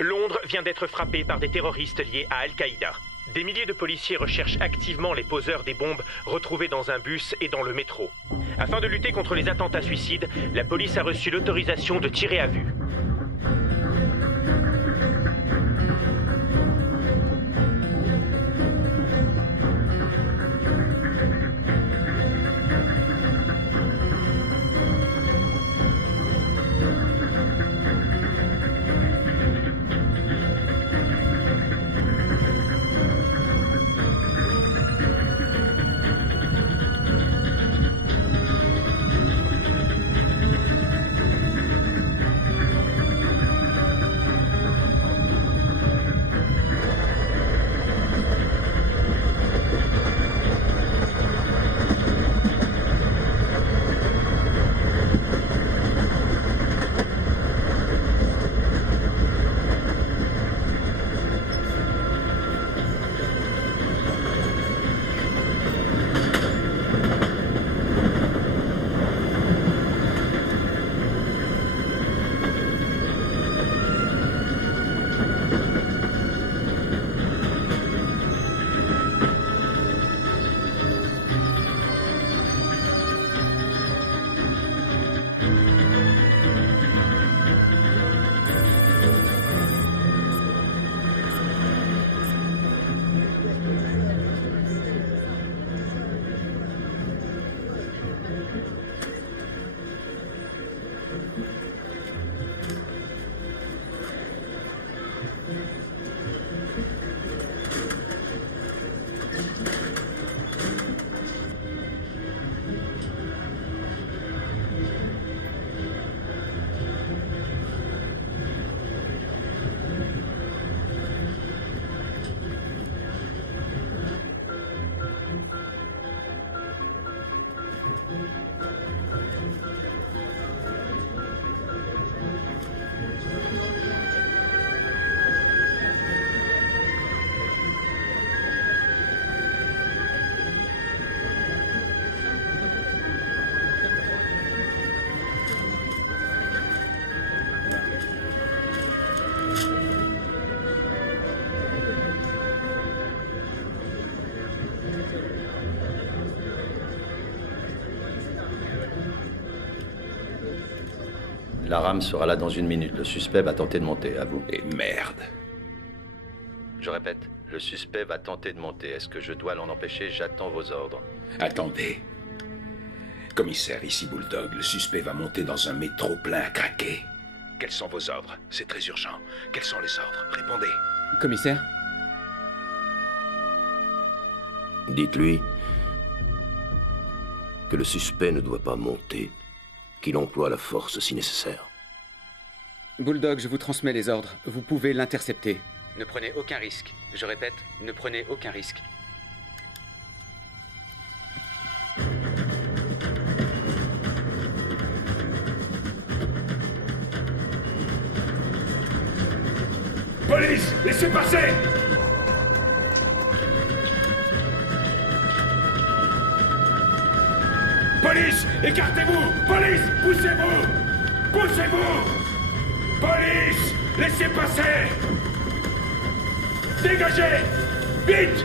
Londres vient d'être frappée par des terroristes liés à Al-Qaïda. Des milliers de policiers recherchent activement les poseurs des bombes retrouvés dans un bus et dans le métro. Afin de lutter contre les attentats suicides, la police a reçu l'autorisation de tirer à vue. La rame sera là dans une minute. Le suspect va tenter de monter, à vous. Et merde. Je répète, le suspect va tenter de monter. Est-ce que je dois l'en empêcher? J'attends vos ordres. Attendez. Commissaire, ici Bulldog. Le suspect va monter dans un métro plein à craquer. Quels sont vos ordres? C'est très urgent. Quels sont les ordres? Répondez. Commissaire? Dites-lui que le suspect ne doit pas monter, qu'il emploie la force si nécessaire. Bulldog, je vous transmets les ordres. Vous pouvez l'intercepter. Ne prenez aucun risque. Je répète, ne prenez aucun risque. Police, laissez passer! Police, écartez-vous! Police, poussez-vous! Poussez-vous! Police, laissez passer! Dégagez! Vite!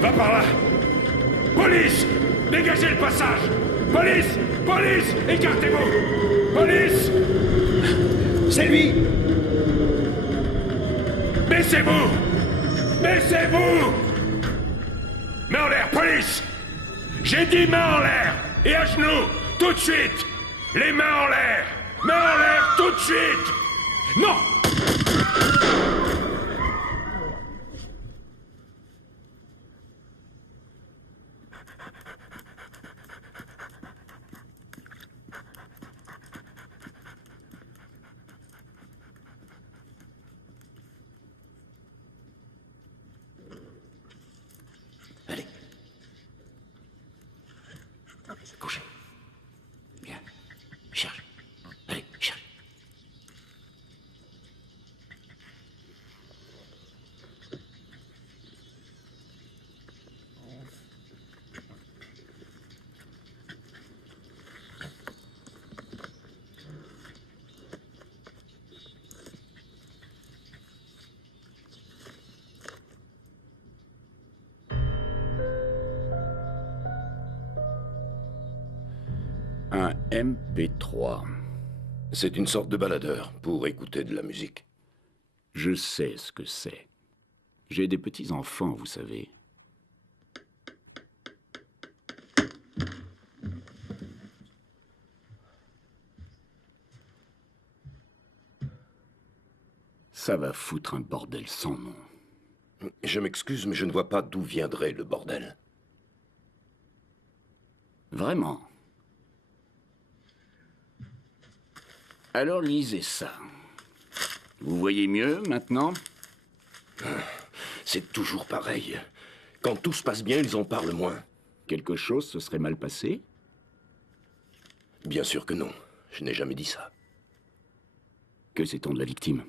Va par là! Police! Dégagez le passage! Police! Police! Écartez-vous! Police! C'est lui! Baissez-vous! Baissez-vous! Main en l'air, police! J'ai dit main en l'air! Et à genoux! Tout de suite! Les mains en l'air! Main en l'air tout de suite! Non! Allez. Couchez. Bien. Cherche. Allez, cherche. Un MP3. C'est une sorte de baladeur pour écouter de la musique. Je sais ce que c'est. J'ai des petits-enfants, vous savez. Ça va foutre un bordel sans nom. Je m'excuse, mais je ne vois pas d'où viendrait le bordel. Vraiment. Alors lisez ça. Vous voyez mieux maintenant? C'est toujours pareil. Quand tout se passe bien, ils en parlent moins. Quelque chose se serait mal passé? Bien sûr que non. Je n'ai jamais dit ça. Que sait-on de la victime?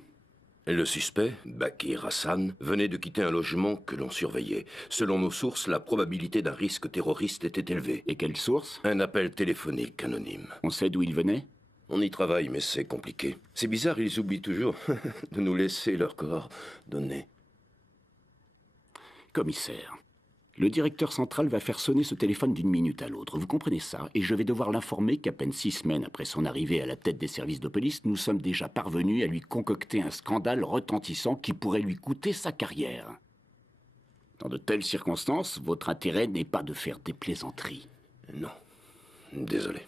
Le suspect, Bakir Hassan, venait de quitter un logement que l'on surveillait. Selon nos sources, la probabilité d'un risque terroriste était élevée. Et quelle source? Un appel téléphonique anonyme. On sait d'où il venait? On y travaille, mais c'est compliqué. C'est bizarre, ils oublient toujours de nous laisser leurs coordonnées. Commissaire, le directeur central va faire sonner ce téléphone d'une minute à l'autre. Vous comprenez ça? Et je vais devoir l'informer qu'à peine 6 semaines après son arrivée à la tête des services de police, nous sommes déjà parvenus à lui concocter un scandale retentissant qui pourrait lui coûter sa carrière. Dans de telles circonstances, votre intérêt n'est pas de faire des plaisanteries. Non. Désolé.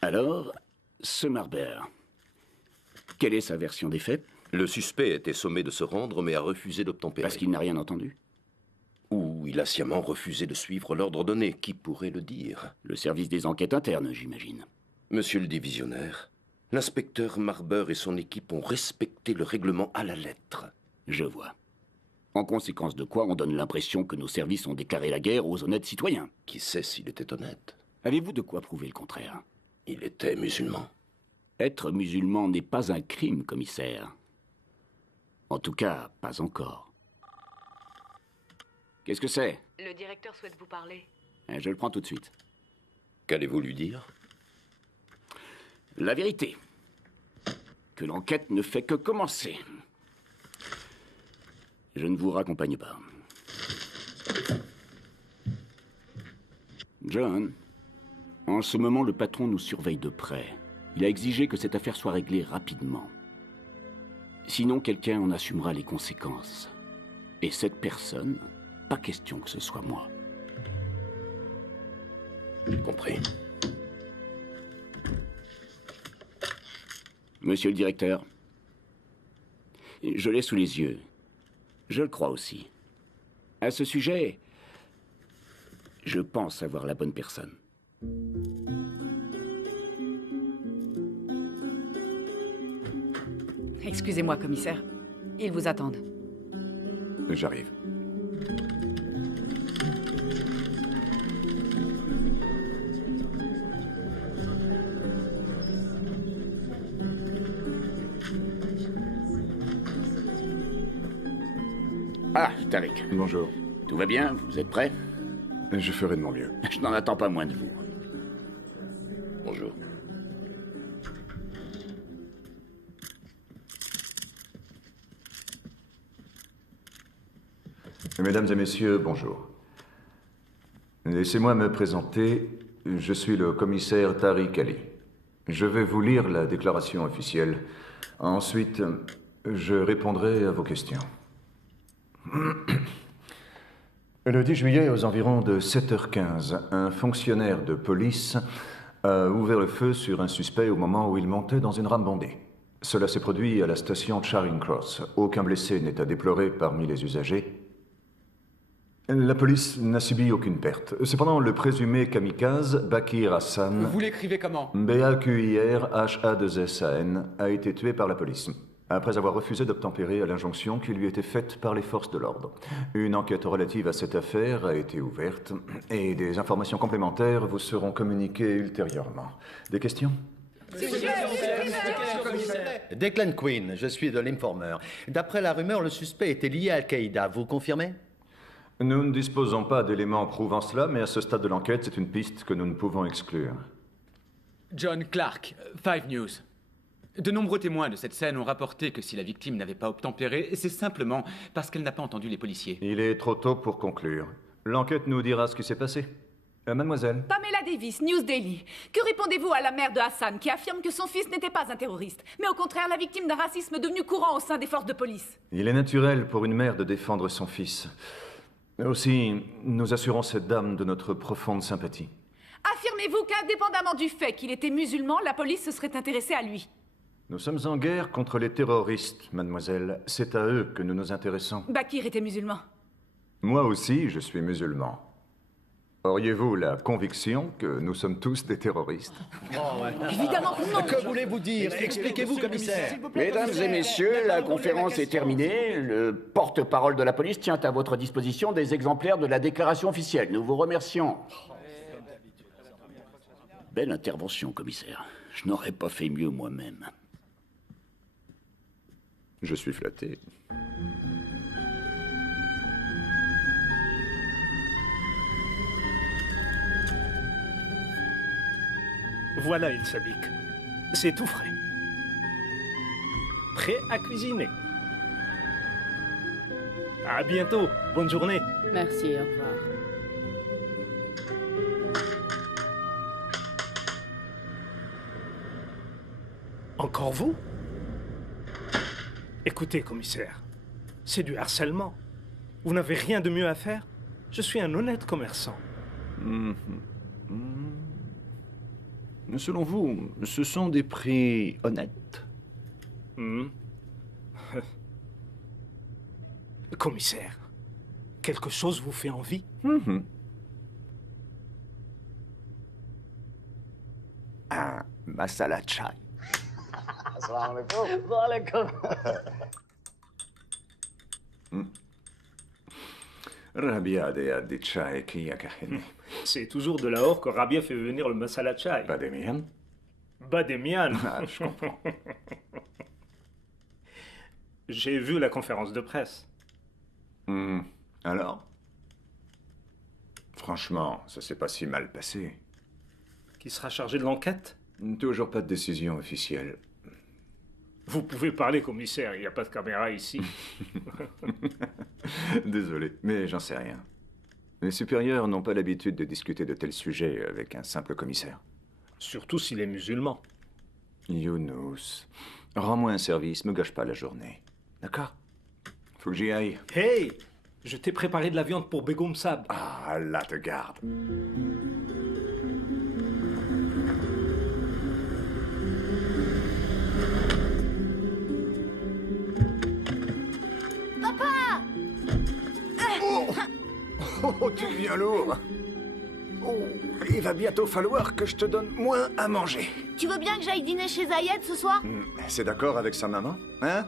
Alors, ce Marber, quelle est sa version des faits? Le suspect était sommé de se rendre, mais a refusé d'obtempérer. Parce qu'il n'a rien entendu? Ou il a sciemment refusé de suivre l'ordre donné. Qui pourrait le dire? Le service des enquêtes internes, j'imagine. Monsieur le divisionnaire, l'inspecteur Marber et son équipe ont respecté le règlement à la lettre. Je vois. En conséquence de quoi, on donne l'impression que nos services ont déclaré la guerre aux honnêtes citoyens. Qui sait s'il était honnête? Avez-vous de quoi prouver le contraire? Il était musulman. Être musulman n'est pas un crime, commissaire. En tout cas, pas encore. Qu'est-ce que c'est? Le directeur souhaite vous parler. Je le prends tout de suite. Qu'allez-vous lui dire? La vérité. Que l'enquête ne fait que commencer. Je ne vous raccompagne pas. John, en ce moment, le patron nous surveille de près. Il a exigé que cette affaire soit réglée rapidement. Sinon, quelqu'un en assumera les conséquences. Et cette personne, pas question que ce soit moi. J'ai compris. Monsieur le directeur, je l'ai sous les yeux. Je le crois aussi. À ce sujet, je pense avoir la bonne personne. Excusez-moi, commissaire. Ils vous attendent. J'arrive. Ah, Tariq. Bonjour. Tout va bien? Vous êtes prêts? Je ferai de mon mieux. Je n'en attends pas moins de vous. Bonjour. Mesdames et messieurs, bonjour. Laissez-moi me présenter. Je suis le commissaire Tariq Ali. Je vais vous lire la déclaration officielle. Ensuite, je répondrai à vos questions. Le 10 juillet, aux environs de 7h15, un fonctionnaire de police a ouvert le feu sur un suspect au moment où il montait dans une rame bondée. Cela s'est produit à la station Charing Cross. Aucun blessé n'est à déplorer parmi les usagers. La police n'a subi aucune perte. Cependant, le présumé kamikaze, Bakir Hassan... Vous l'écrivez comment? B-A-Q-I-R-H-A-2-S-A-N, a été tué par la police, après avoir refusé d'obtempérer à l'injonction qui lui était faite par les forces de l'ordre. Une enquête relative à cette affaire a été ouverte, et des informations complémentaires vous seront communiquées ultérieurement. Des questions? Declan Quinn, je suis de l'Informer. D'après la rumeur, le suspect était lié à Al-Qaïda. Vous confirmez? Nous ne disposons pas d'éléments prouvant cela, mais à ce stade de l'enquête, c'est une piste que nous ne pouvons exclure. John Clark, 5 News. De nombreux témoins de cette scène ont rapporté que si la victime n'avait pas obtempéré, c'est simplement parce qu'elle n'a pas entendu les policiers. Il est trop tôt pour conclure. L'enquête nous dira ce qui s'est passé. Mademoiselle. Pamela Davis, News Daily. Que répondez-vous à la mère de Hassan qui affirme que son fils n'était pas un terroriste, mais au contraire la victime d'un racisme devenu courant au sein des forces de police? Il est naturel pour une mère de défendre son fils. Aussi, nous assurons cette dame de notre profonde sympathie. Affirmez-vous qu'indépendamment du fait qu'il était musulman, la police se serait intéressée à lui? Nous sommes en guerre contre les terroristes, mademoiselle. C'est à eux que nous nous intéressons. Bakir était musulman. Moi aussi, je suis musulman. Auriez-vous la conviction que nous sommes tous des terroristes? Évidemment que non. Que voulez-vous dire? Expliquez-vous, commissaire. Mesdames et messieurs, la conférence est terminée. Le porte-parole de la police tient à votre disposition des exemplaires de la déclaration officielle. Nous vous remercions. Belle intervention, commissaire. Je n'aurais pas fait mieux moi-même. Je suis flatté. Voilà une sabique. C'est tout frais. Prêt à cuisiner. À bientôt. Bonne journée. Merci, au revoir. Encore vous? Écoutez, commissaire, c'est du harcèlement. Vous n'avez rien de mieux à faire? Je suis un honnête commerçant. Selon vous, ce sont des prix honnêtes? Commissaire, quelque chose vous fait envie? Un masala chai. Rabia de addi chai qui a kahini. C'est toujours de lahore que Rabia fait venir le masala chai. Bademian? Bademian. Ah, je comprends. J'ai vu la conférence de presse. Alors? Franchement, ça s'est pas si mal passé. Qui sera chargé de l'enquête? Toujours pas de décision officielle. Vous pouvez parler, commissaire, il n'y a pas de caméra ici. Désolé, mais j'en sais rien. Les supérieurs n'ont pas l'habitude de discuter de tels sujets avec un simple commissaire. Surtout s'il est musulman. Younous, rends-moi un service, me gâche pas la journée. D'accord? Faut que j'y aille. Hey! Je t'ai préparé de la viande pour Begum Sab. Ah, là te garde. Papa! Oh, tu deviens lourd. Oh, il va bientôt falloir que je te donne moins à manger. Tu veux bien que j'aille dîner chez Zayed ce soir? C'est d'accord avec sa maman, hein?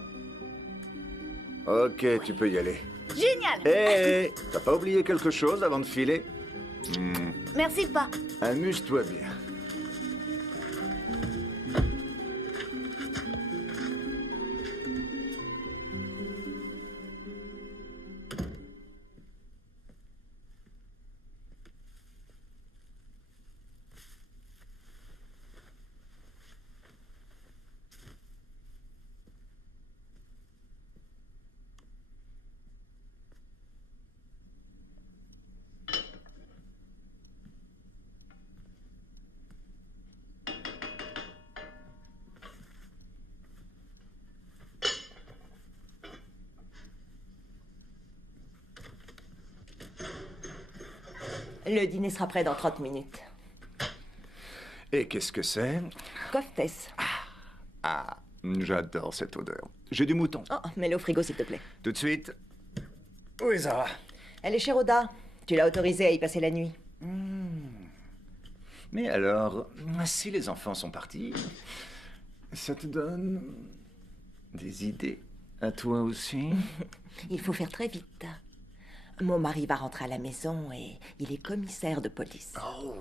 Ok, tu peux y aller. Génial! Hé, t'as pas oublié quelque chose avant de filer? Merci, pas. Amuse-toi bien. Le dîner sera prêt dans 30 minutes. Et qu'est-ce que c'est? Koftes. Ah, j'adore cette odeur. J'ai du mouton. Oh, mets-le au frigo, s'il te plaît. Tout de suite. Où est Zara? Elle est chez Rhoda. Tu l'as autorisée à y passer la nuit. Mais alors, si les enfants sont partis, ça te donne des idées à toi aussi? Il faut faire très vite. Mon mari va rentrer à la maison et il est commissaire de police. Oh.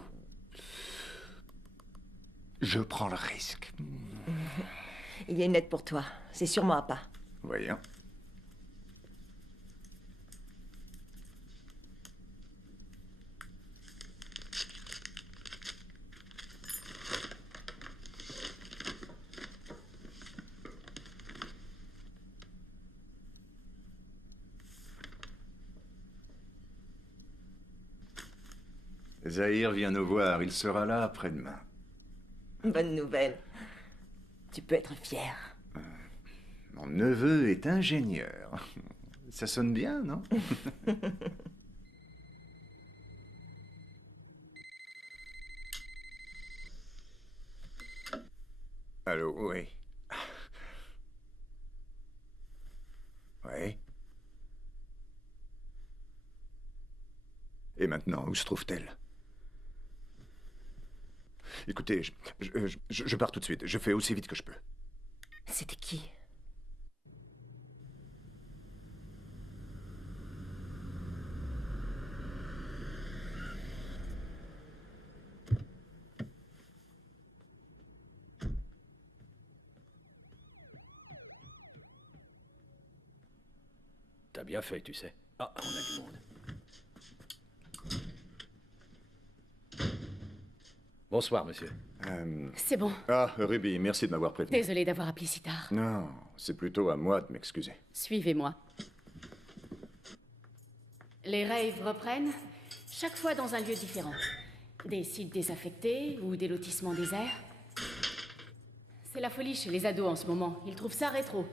Je prends le risque. Il y a une lettre pour toi. C'est sûrement à pas. Voyons. Zahir vient nous voir, il sera là après-demain. Bonne nouvelle. Tu peux être fier. Mon neveu est ingénieur. Ça sonne bien, non? Allô, oui. Oui. Et maintenant, où se trouve-t-elle? Écoutez, je pars tout de suite. Je fais aussi vite que je peux. C'était qui? T'as bien fait, tu sais. Ah, on a du monde. Bonsoir, monsieur. C'est bon. Ah, Ruby, merci de m'avoir prévenu. Désolée d'avoir appelé si tard. Non, c'est plutôt à moi de m'excuser. Suivez-moi. Les raves reprennent, chaque fois dans un lieu différent. Des sites désaffectés ou des lotissements déserts. C'est la folie chez les ados en ce moment. Ils trouvent ça rétro.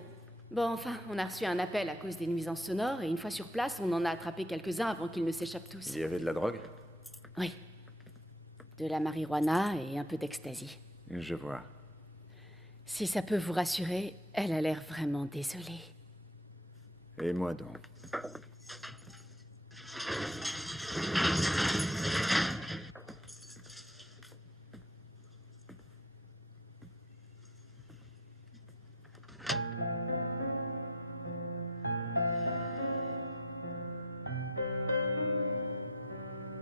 Bon, enfin, on a reçu un appel à cause des nuisances sonores et une fois sur place, on en a attrapé quelques-uns avant qu'ils ne s'échappent tous. Il y avait de la drogue? Oui. De la marijuana et un peu d'ecstasy. Je vois. Si ça peut vous rassurer, elle a l'air vraiment désolée. Et moi donc?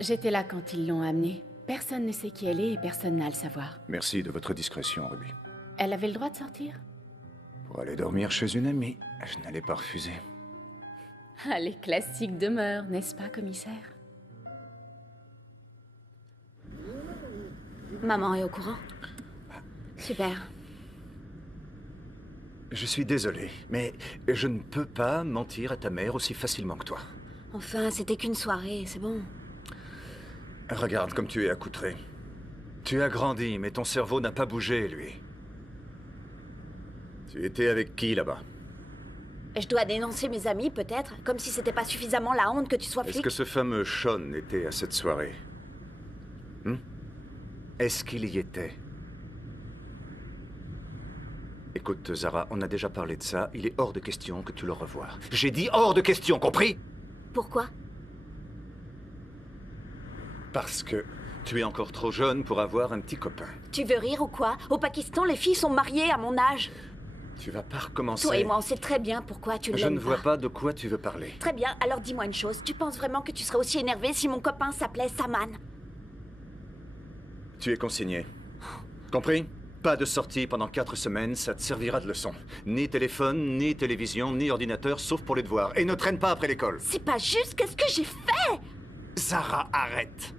J'étais là quand ils l'ont amenée. Personne ne sait qui elle est et personne n'a à le savoir. Merci de votre discrétion, Ruby. Elle avait le droit de sortir? Pour aller dormir chez une amie, je n'allais pas refuser. Ah, les classiques demeurent, n'est-ce pas, commissaire? Maman est au courant? Super. Je suis désolé, mais je ne peux pas mentir à ta mère aussi facilement que toi. Enfin, c'était qu'une soirée, c'est bon. Regarde comme tu es accoutré. Tu as grandi, mais ton cerveau n'a pas bougé, lui. Tu étais avec qui, là-bas? Je dois dénoncer mes amis, peut-être, comme si c'était pas suffisamment la honte que tu sois flic. Est-ce que ce fameux Sean était à cette soirée? Est-ce qu'il y était? Écoute, Zara, on a déjà parlé de ça. Il est hors de question que tu le revoies. J'ai dit hors de question, compris? Pourquoi? Parce que tu es encore trop jeune pour avoir un petit copain. Tu veux rire ou quoi? Au Pakistan, les filles sont mariées à mon âge. Tu vas pas recommencer. Toi et moi, on sait très bien pourquoi tu l'aimes pas. Je ne vois pas de quoi tu veux parler. Très bien, alors dis-moi une chose. Tu penses vraiment que tu serais aussi énervé si mon copain s'appelait Saman? Tu es consigné. Compris? Pas de sortie pendant 4 semaines, ça te servira de leçon. Ni téléphone, ni télévision, ni ordinateur, sauf pour les devoirs. Et ne traîne pas après l'école. C'est pas juste, qu'est-ce que j'ai fait? Zara, arrête.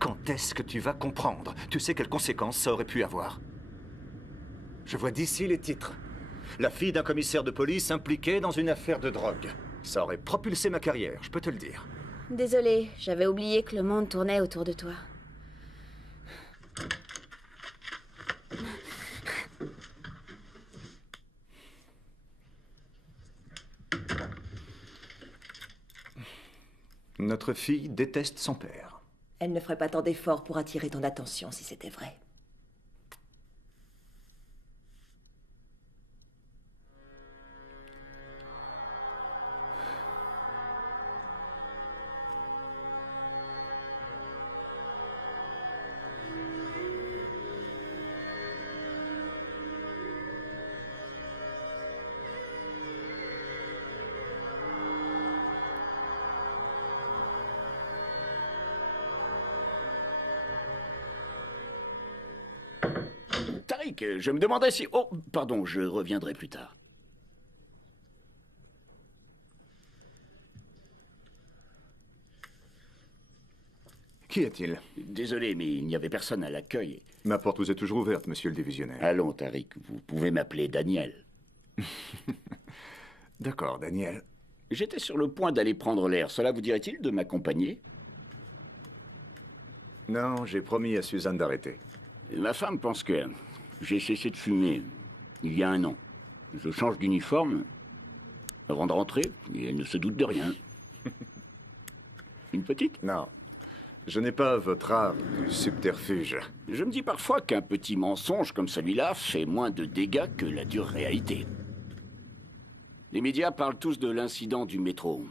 Quand est-ce que tu vas comprendre? Tu sais quelles conséquences ça aurait pu avoir. Je vois d'ici les titres. La fille d'un commissaire de police impliquée dans une affaire de drogue. Ça aurait propulsé ma carrière, je peux te le dire. Désolée, j'avais oublié que le monde tournait autour de toi. Notre fille déteste son père. Elle ne ferait pas tant d'efforts pour attirer ton attention si c'était vrai. Tariq, je me demandais si... Oh, pardon, je reviendrai plus tard. Qui est-il? Désolé, mais il n'y avait personne à l'accueil. Ma porte vous est toujours ouverte, monsieur le divisionnaire. Allons, Tariq, vous pouvez m'appeler Daniel. D'accord, Daniel. J'étais sur le point d'aller prendre l'air. Cela vous dirait-il de m'accompagner? Non, j'ai promis à Suzanne d'arrêter. Ma femme pense que j'ai cessé de fumer il y a 1 an. Je change d'uniforme avant de rentrer et elle ne se doute de rien. Une petite? Non. Je n'ai pas votre art du subterfuge. Je me dis parfois qu'un petit mensonge comme celui-là fait moins de dégâts que la dure réalité. Les médias parlent tous de l'incident du métro.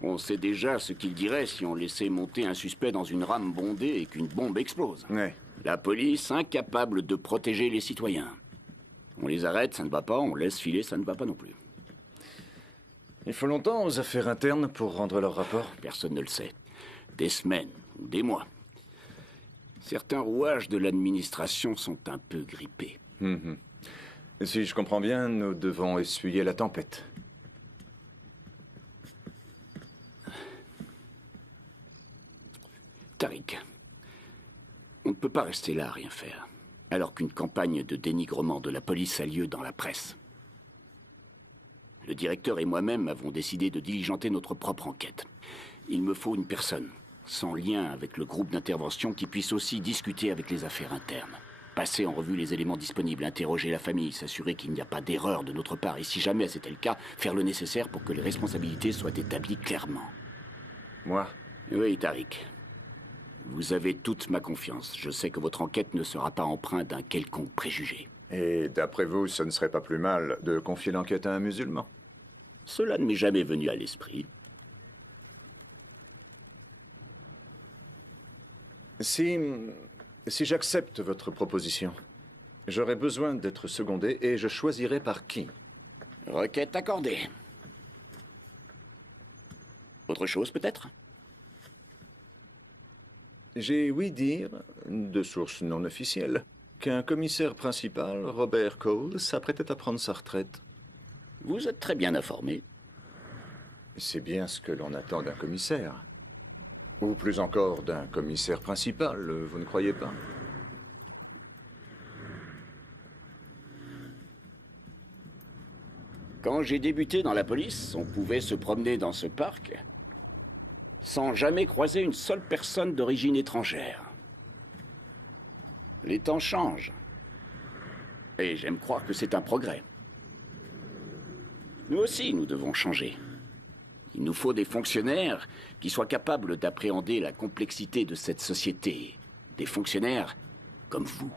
On sait déjà ce qu'ils diraient si on laissait monter un suspect dans une rame bondée et qu'une bombe explose. Ouais. La police incapable de protéger les citoyens. On les arrête, ça ne va pas, on laisse filer, ça ne va pas non plus. Il faut longtemps aux affaires internes pour rendre leur rapport? Personne ne le sait. Des semaines ou des mois. Certains rouages de l'administration sont un peu grippés. Si je comprends bien, nous devons essuyer la tempête. Tariq, on ne peut pas rester là à rien faire, alors qu'une campagne de dénigrement de la police a lieu dans la presse. Le directeur et moi-même avons décidé de diligenter notre propre enquête. Il me faut une personne, sans lien avec le groupe d'intervention, qui puisse aussi discuter avec les affaires internes. Passer en revue les éléments disponibles, interroger la famille, s'assurer qu'il n'y a pas d'erreur de notre part, et si jamais c'était le cas, faire le nécessaire pour que les responsabilités soient établies clairement. Moi? Oui, Tariq. Vous avez toute ma confiance. Je sais que votre enquête ne sera pas empreinte d'un quelconque préjugé. Et d'après vous, ce ne serait pas plus mal de confier l'enquête à un musulman? Cela ne m'est jamais venu à l'esprit. Si j'accepte votre proposition, j'aurai besoin d'être secondé et je choisirai par qui? Requête accordée. Autre chose, peut-être? J'ai ouï dire, de sources non officielles, qu'un commissaire principal, Robert Cole, s'apprêtait à prendre sa retraite. Vous êtes très bien informé. C'est bien ce que l'on attend d'un commissaire. Ou plus encore d'un commissaire principal, vous ne croyez pas? Quand j'ai débuté dans la police, on pouvait se promener dans ce parc sans jamais croiser une seule personne d'origine étrangère. Les temps changent. Et j'aime croire que c'est un progrès. Nous aussi, nous devons changer. Il nous faut des fonctionnaires qui soient capables d'appréhender la complexité de cette société. Des fonctionnaires comme vous.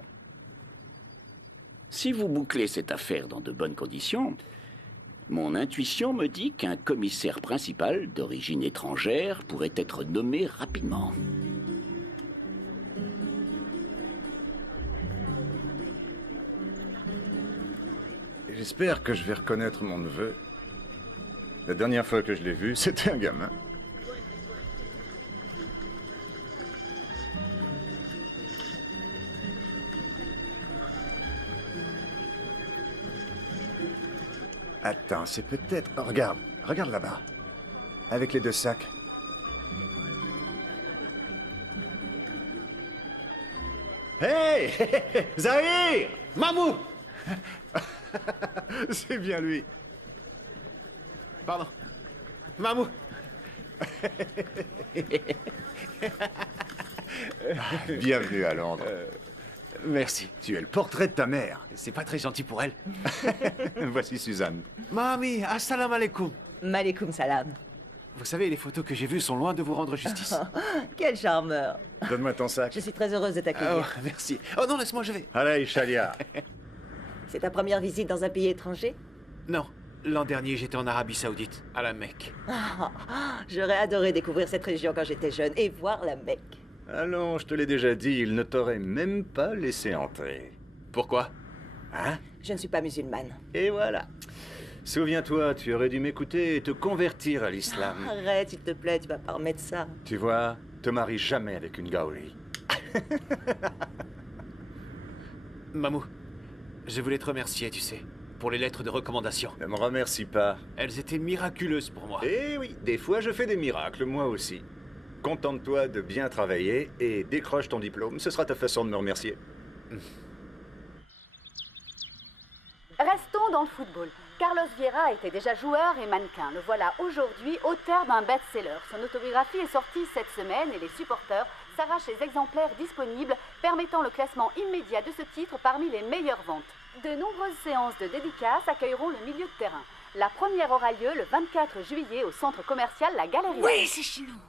Si vous bouclez cette affaire dans de bonnes conditions, mon intuition me dit qu'un commissaire principal d'origine étrangère pourrait être nommé rapidement. J'espère que je vais reconnaître mon neveu. La dernière fois que je l'ai vu, c'était un gamin. Attends, c'est peut-être... Oh, regarde là-bas. Avec les 2 sacs. Hey Zahir Mamou C'est bien lui. Pardon. Mamou Bienvenue à Londres. Merci. Tu es le portrait de ta mère. C'est pas très gentil pour elle. Voici Suzanne. Mami, assalamu alaikum. Malekoum salam. Vous savez, les photos que j'ai vues sont loin de vous rendre justice. Quel charmeur. Donne-moi ton sac. Je suis très heureuse de t'accueillir. Oh, merci. Oh non, laisse-moi, je vais. Allez, Shalia. C'est ta première visite dans un pays étranger? Non. L'an dernier, j'étais en Arabie Saoudite, à la Mecque. J'aurais adoré découvrir cette région quand j'étais jeune et voir la Mecque. Allons, je te l'ai déjà dit, il ne t'aurait même pas laissé entrer. Pourquoi? Hein? Je ne suis pas musulmane. Et voilà. Souviens-toi, tu aurais dû m'écouter et te convertir à l'islam. Arrête, s'il te plaît, tu vas pas remettre ça. Tu vois, te marie jamais avec une gaouli. Mamou, je voulais te remercier, tu sais, pour les lettres de recommandation. Ne me remercie pas. Elles étaient miraculeuses pour moi. Eh oui, des fois je fais des miracles, moi aussi. Contente-toi de bien travailler et décroche ton diplôme. Ce sera ta façon de me remercier. Restons dans le football. Carlos Vieira était déjà joueur et mannequin. Le voilà aujourd'hui auteur d'un best-seller. Son autobiographie est sortie cette semaine et les supporters s'arrachent les exemplaires disponibles, permettant le classement immédiat de ce titre parmi les meilleures ventes. De nombreuses séances de dédicaces accueilleront le milieu de terrain. La première aura lieu le 24 juillet au centre commercial La Galerie. Oui, c'est chez nous.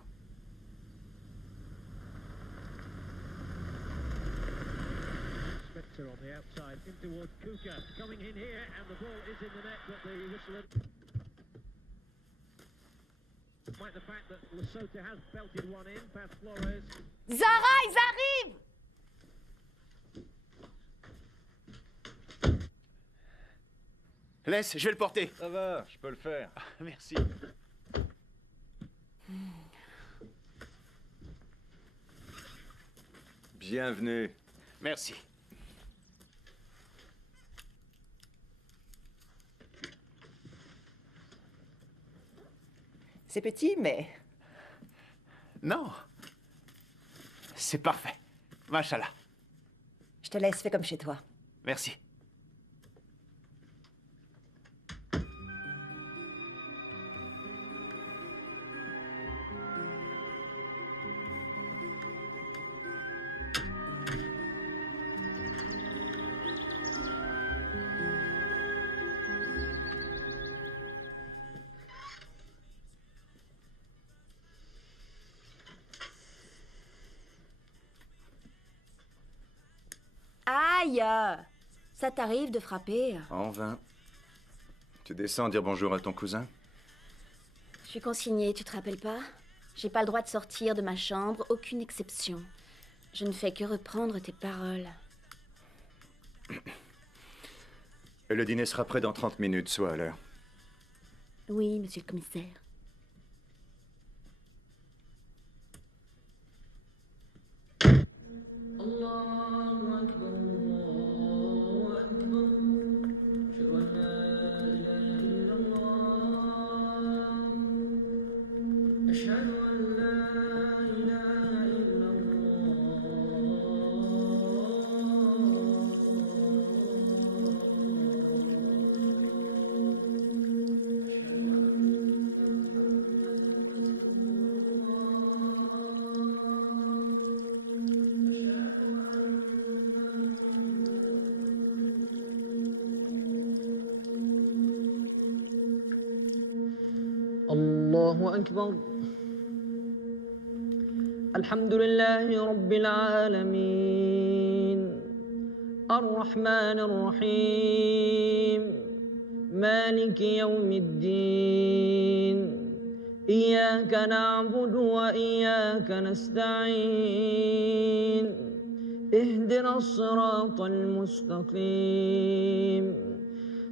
Zara, ils arrivent! Laisse, je vais le porter. Ça va, je peux le faire. Merci. Bienvenue. Merci. C'est petit, mais... Non. C'est parfait. Machallah. Je te laisse, fais comme chez toi. Merci. Aïe! Ça t'arrive de frapper? En vain. Tu descends dire bonjour à ton cousin? Je suis consignée, tu te rappelles pas? J'ai pas le droit de sortir de ma chambre, aucune exception. Je ne fais que reprendre tes paroles. Et le dîner sera prêt dans 30 minutes, sois à l'heure. Oui, monsieur le commissaire. الله أكبر الحمد لله رب العالمين الرحمن الرحيم مالك يوم الدين إياك نعبد وإياك نستعين اهدنا الصراط المستقيم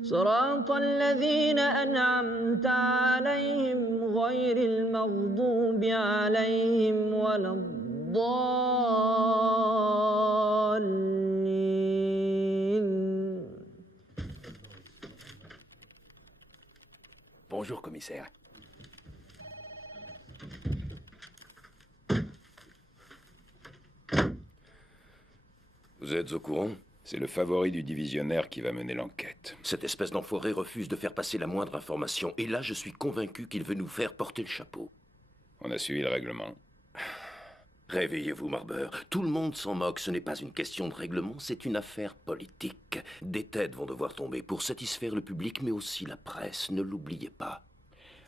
صراط الذين أنعمت عليهم غير المغضوب عليهم ولا الضالين. Bonjour, commissaire. Vous êtes au courant? C'est le favori du divisionnaire qui va mener l'enquête. Cette espèce d'enfoiré refuse de faire passer la moindre information. Et là, je suis convaincu qu'il veut nous faire porter le chapeau. On a suivi le règlement. Réveillez-vous, Marber. Tout le monde s'en moque. Ce n'est pas une question de règlement, c'est une affaire politique. Des têtes vont devoir tomber pour satisfaire le public, mais aussi la presse. Ne l'oubliez pas.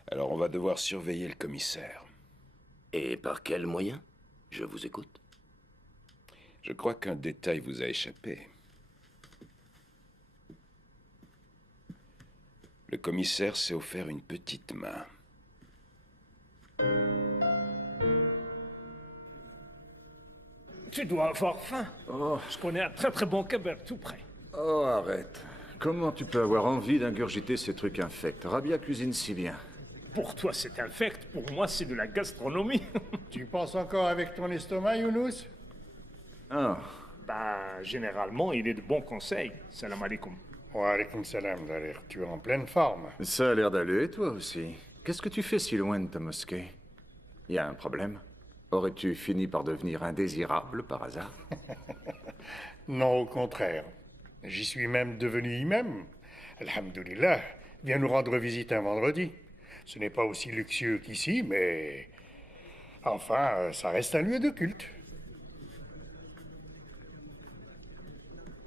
Alors on va devoir surveiller le commissaire. Et par quels moyens? Je vous écoute. Je crois qu'un détail vous a échappé. Le commissaire s'est offert une petite main. Tu dois avoir faim. Oh. Je connais un très bon kebab tout près. Oh, arrête. Comment tu peux avoir envie d'ingurgiter ces trucs infects? Rabia cuisine si bien. Pour toi, c'est infect. Pour moi, c'est de la gastronomie. Tu penses encore avec ton estomac, Younous? Ah. Bah, généralement, il est de bons conseils. Salam alaikum. Wa alaikum salam, Dalir. Tu es en pleine forme. Ça a l'air d'aller, toi aussi. Qu'est-ce que tu fais si loin de ta mosquée? Y a un problème? Aurais-tu fini par devenir indésirable par hasard? Non, au contraire. J'y suis même devenu imam. Alhamdulillah, vient nous rendre visite un vendredi. Ce n'est pas aussi luxueux qu'ici, mais... Enfin, ça reste un lieu de culte.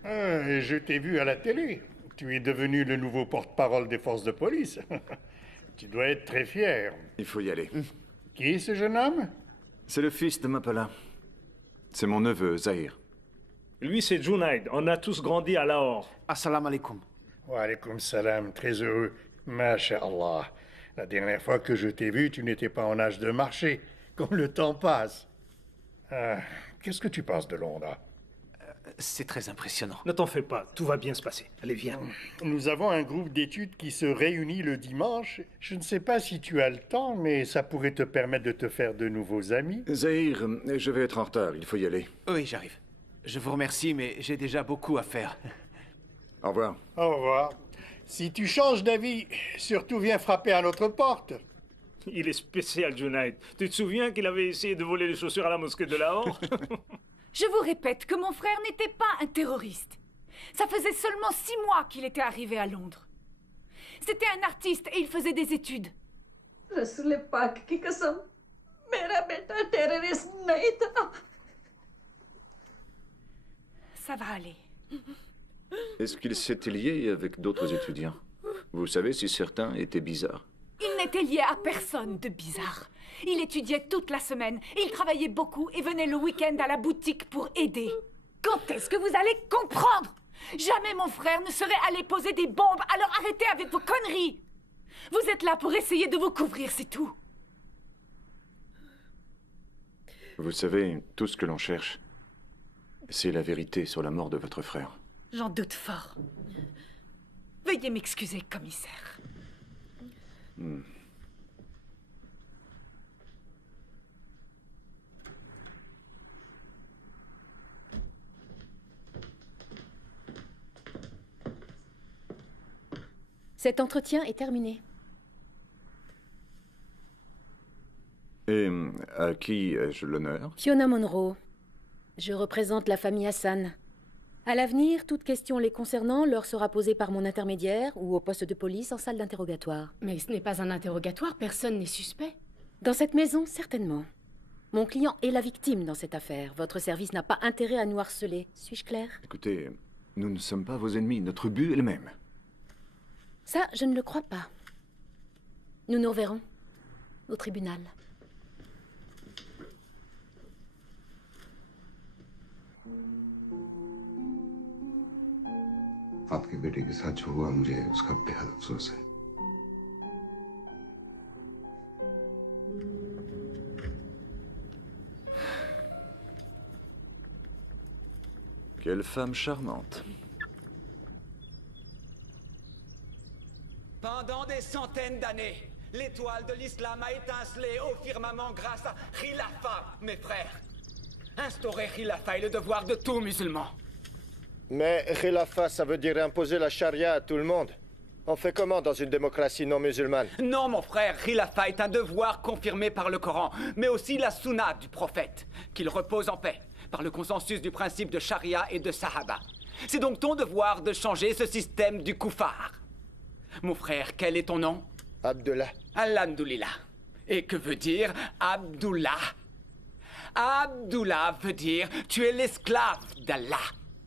Je t'ai vu à la télé. Tu es devenu le nouveau porte-parole des forces de police. Tu dois être très fier. Il faut y aller. Qui est ce jeune homme? C'est le fils de Mapala. C'est mon neveu, Zahir. Lui, c'est Junaid. On a tous grandi à Lahore. Assalamu alaikum. Wa alaikum salam. Très heureux. Masha'Allah. La dernière fois que je t'ai vu, tu n'étais pas en âge de marcher. Comme le temps passe. Qu'est-ce que tu penses de Londres? C'est très impressionnant. Ne t'en fais pas, tout va bien se passer. Allez, viens. Nous avons un groupe d'études qui se réunit le dimanche. Je ne sais pas si tu as le temps, mais ça pourrait te permettre de te faire de nouveaux amis. Zahir, je vais être en retard, il faut y aller. Oui, j'arrive. Je vous remercie, mais j'ai déjà beaucoup à faire. Au revoir. Au revoir. Si tu changes d'avis, surtout viens frapper à notre porte. Il est spécial, Junaid. Tu te souviens qu'il avait essayé de voler les chaussures à la mosquée de Lahore? Je vous répète que mon frère n'était pas un terroriste. Ça faisait seulement 6 mois qu'il était arrivé à Londres. C'était un artiste et il faisait des études. रसूल पाक की कसम मेरा बेटा टेररिस्ट नहीं था. Ça va aller. Est-ce qu'il s'était lié avec d'autres étudiants? Vous savez si certains étaient bizarres? Il n'était lié à personne de bizarre. Il étudiait toute la semaine, il travaillait beaucoup et venait le week-end à la boutique pour aider. Quand est-ce que vous allez comprendre? Jamais mon frère ne serait allé poser des bombes, alors arrêtez avec vos conneries. Vous êtes là pour essayer de vous couvrir, c'est tout. Vous savez, tout ce que l'on cherche, c'est la vérité sur la mort de votre frère. J'en doute fort. Veuillez m'excuser, commissaire. Cet entretien est terminé. Et à qui ai-je l'honneur? Fiona Monroe. Je représente la famille Hassan. À l'avenir, toute question les concernant leur sera posée par mon intermédiaire ou au poste de police en salle d'interrogatoire. Mais ce n'est pas un interrogatoire, personne n'est suspect. Dans cette maison, certainement. Mon client est la victime dans cette affaire. Votre service n'a pas intérêt à nous harceler. Suis-je claire? Écoutez, nous ne sommes pas vos ennemis. Notre but est le même. Ça, je ne le crois pas. Nous nous reverrons au tribunal. आपके बेटे के साथ जो हुआ मुझे उसका बेहद अफसोस है. Quelle femme charmante. Pendant des centaines d'années, l'étoile de l'islam a étincelé au firmament grâce à Khilafa, mes frères. Instaurer Khilafa est le devoir de tout musulman. Mais Khilafa, ça veut dire imposer la charia à tout le monde. On fait comment dans une démocratie non musulmane? Non, mon frère, Khilafa est un devoir confirmé par le Coran, mais aussi la sunna du prophète, qu'il repose en paix, par le consensus du principe de charia et de sahaba. C'est donc ton devoir de changer ce système du koufar. Mon frère, quel est ton nom? Abdullah. Alhamdulillah. Et que veut dire Abdullah? Abdullah veut dire tu es l'esclave d'Allah.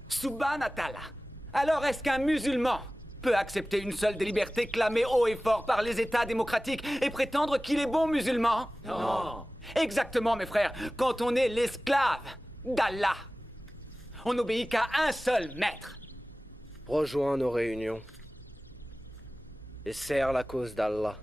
Subhanallah. Alors est-ce qu'un musulman peut accepter une seule des libertés clamées haut et fort par les États démocratiques et prétendre qu'il est bon musulman? Non. Exactement, mes frères. Quand on est l'esclave d'Allah, on n'obéit qu'à un seul maître. Rejoins nos réunions et serre la cause d'Allah.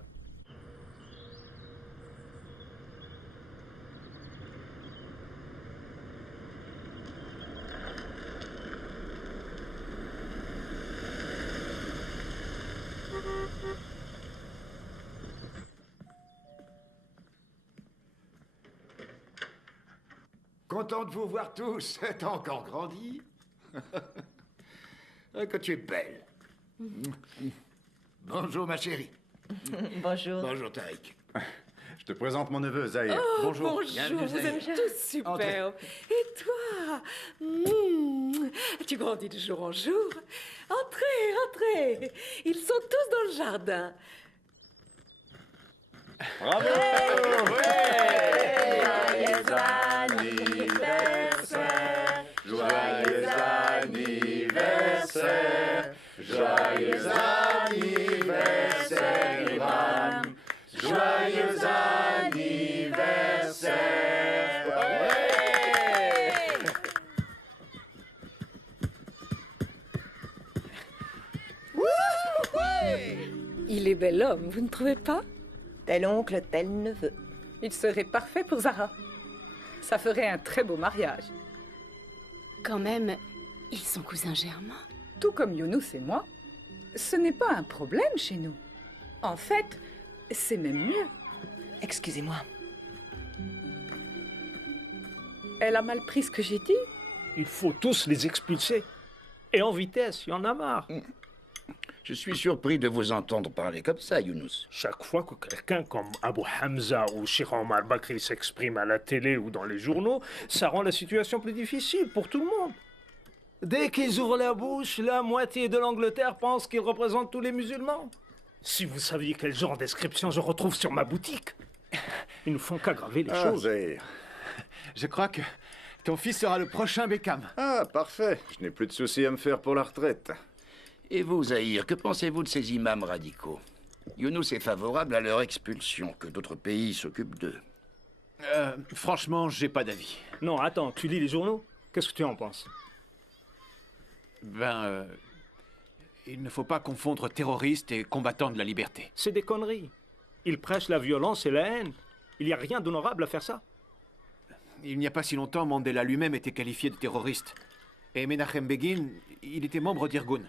Content de vous voir tous. T'as encore grandi. Que tu es belle. Bonjour, ma chérie. Bonjour. Bonjour, Tariq. Je te présente mon neveu, Zahir. Oh, Bonjour. Bonjour, vous êtes tous superbes. Et toi tu grandis de jour en jour. Entrez, entrez. Ils sont tous dans le jardin. Bravo! Joyeux anniversaire, joyeux anniversaire, Ivan. Joyeux anniversaire. Il est bel homme, vous ne trouvez pas? Tel oncle, tel neveu. Il serait parfait pour Zara. Ça ferait un très beau mariage. Quand même, ils sont cousins germains. Tout comme Younous et moi, ce n'est pas un problème chez nous. En fait, c'est même mieux. Excusez-moi. Elle a mal pris ce que j'ai dit. Il faut tous les expulser. Et en vitesse, il y en a marre. Je suis surpris de vous entendre parler comme ça, Younous. Chaque fois que quelqu'un comme Abu Hamza ou Sheikh Omar Bakri s'exprime à la télé ou dans les journaux, ça rend la situation plus difficile pour tout le monde. Dès qu'ils ouvrent la bouche, la moitié de l'Angleterre pense qu'ils représentent tous les musulmans. Si vous saviez quel genre d'inscription je retrouve sur ma boutique, ils ne font qu'aggraver les choses. Zahir. Je crois que ton fils sera le prochain Beckham. Ah, parfait. Je n'ai plus de soucis à me faire pour la retraite. Et vous, Zahir, que pensez-vous de ces imams radicaux? Younous est favorable à leur expulsion, que d'autres pays s'occupent d'eux. Franchement, j'ai pas d'avis. Non, attends, tu lis les journaux? Qu'est-ce que tu en penses? Il ne faut pas confondre terroristes et combattants de la liberté. C'est des conneries. Ils prêchent la violence et la haine. Il n'y a rien d'honorable à faire ça. Il n'y a pas si longtemps, Mandela lui-même était qualifié de terroriste. Et Menachem Begin, il était membre d'Irgun.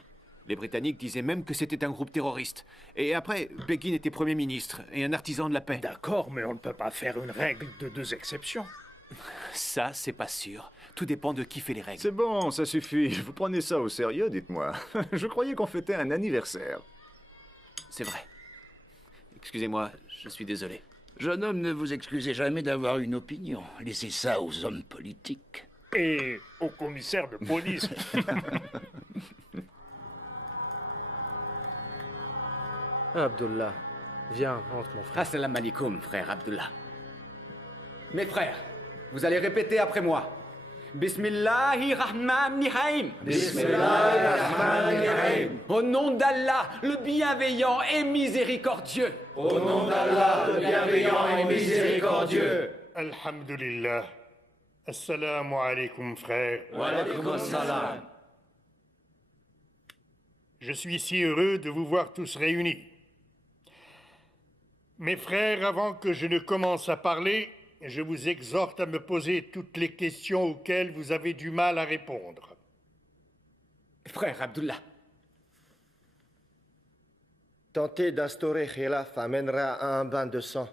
Les Britanniques disaient même que c'était un groupe terroriste. Et après, Begin était Premier ministre et un artisan de la paix. D'accord, mais on ne peut pas faire une règle de 2 exceptions. Ça, c'est pas sûr. Tout dépend de qui fait les règles. C'est bon, ça suffit. Vous prenez ça au sérieux, dites-moi. Je croyais qu'on fêtait un anniversaire. C'est vrai. Excusez-moi, je suis désolé. Jeune homme, ne vous excusez jamais d'avoir une opinion. Laissez ça aux hommes politiques. Et au commissaire de police. Abdullah, viens, entre mon frère. Assalamu alaikum, frère Abdullah. Mes frères, vous allez répéter après moi. Bismillahirrahmanirrahim. Bismillahirrahmanirrahim. Au nom d'Allah, le bienveillant et miséricordieux. Au nom d'Allah, le bienveillant et miséricordieux. Alhamdulillah. Assalamu alaikum, frère. Wa alaykum assalam. Je suis si heureux de vous voir tous réunis. Mes frères, avant que je ne commence à parler, je vous exhorte à me poser toutes les questions auxquelles vous avez du mal à répondre. Frère Abdullah. Tenter d'instaurer Khilaf amènera à un bain de sang.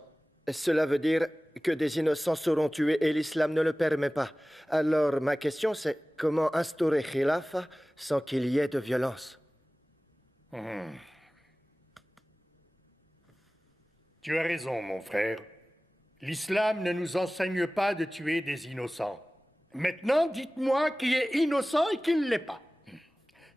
Cela veut dire que des innocents seront tués et l'islam ne le permet pas. Alors ma question c'est comment instaurer Khilaf sans qu'il y ait de violence? Tu as raison, mon frère. L'islam ne nous enseigne pas de tuer des innocents. Maintenant, dites-moi qui est innocent et qui ne l'est pas.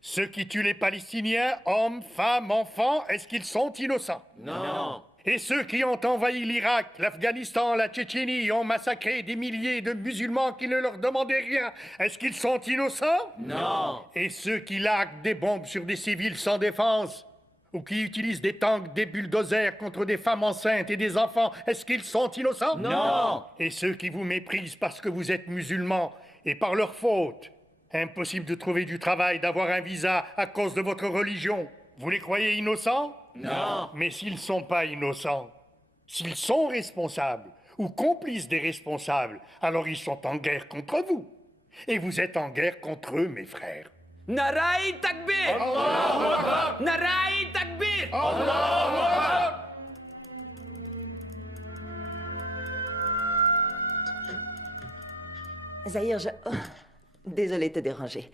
Ceux qui tuent les Palestiniens, hommes, femmes, enfants, est-ce qu'ils sont innocents? Non. Et ceux qui ont envahi l'Irak, l'Afghanistan, la Tchétchénie, ont massacré des milliers de musulmans qui ne leur demandaient rien, est-ce qu'ils sont innocents? Non. Et ceux qui larguent des bombes sur des civils sans défense, ou qui utilisent des tanks, des bulldozers contre des femmes enceintes et des enfants, est-ce qu'ils sont innocents? Non. Et ceux qui vous méprisent parce que vous êtes musulmans, et par leur faute, impossible de trouver du travail, d'avoir un visa à cause de votre religion, vous les croyez innocents? Non. Mais s'ils ne sont pas innocents, s'ils sont responsables, ou complices des responsables, alors ils sont en guerre contre vous. Et vous êtes en guerre contre eux, mes frères. Narai Takbir! Allahu Akbar! Narai Takbir! Allahu Akbar! Zahir, désolée de te déranger.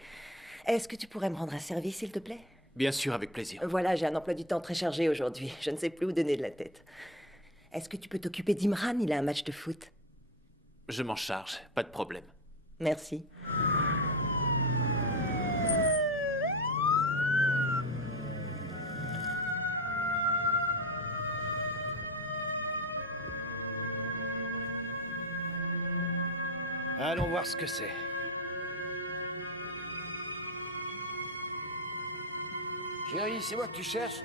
Est-ce que tu pourrais me rendre un service, s'il te plaît? Bien sûr, avec plaisir. Voilà, j'ai un emploi du temps très chargé aujourd'hui. Je ne sais plus où donner de la tête. Est-ce que tu peux t'occuper d'Imran? Il a un match de foot. Je m'en charge, pas de problème. Merci. Allons voir ce que c'est. Chérie, c'est moi que tu cherches?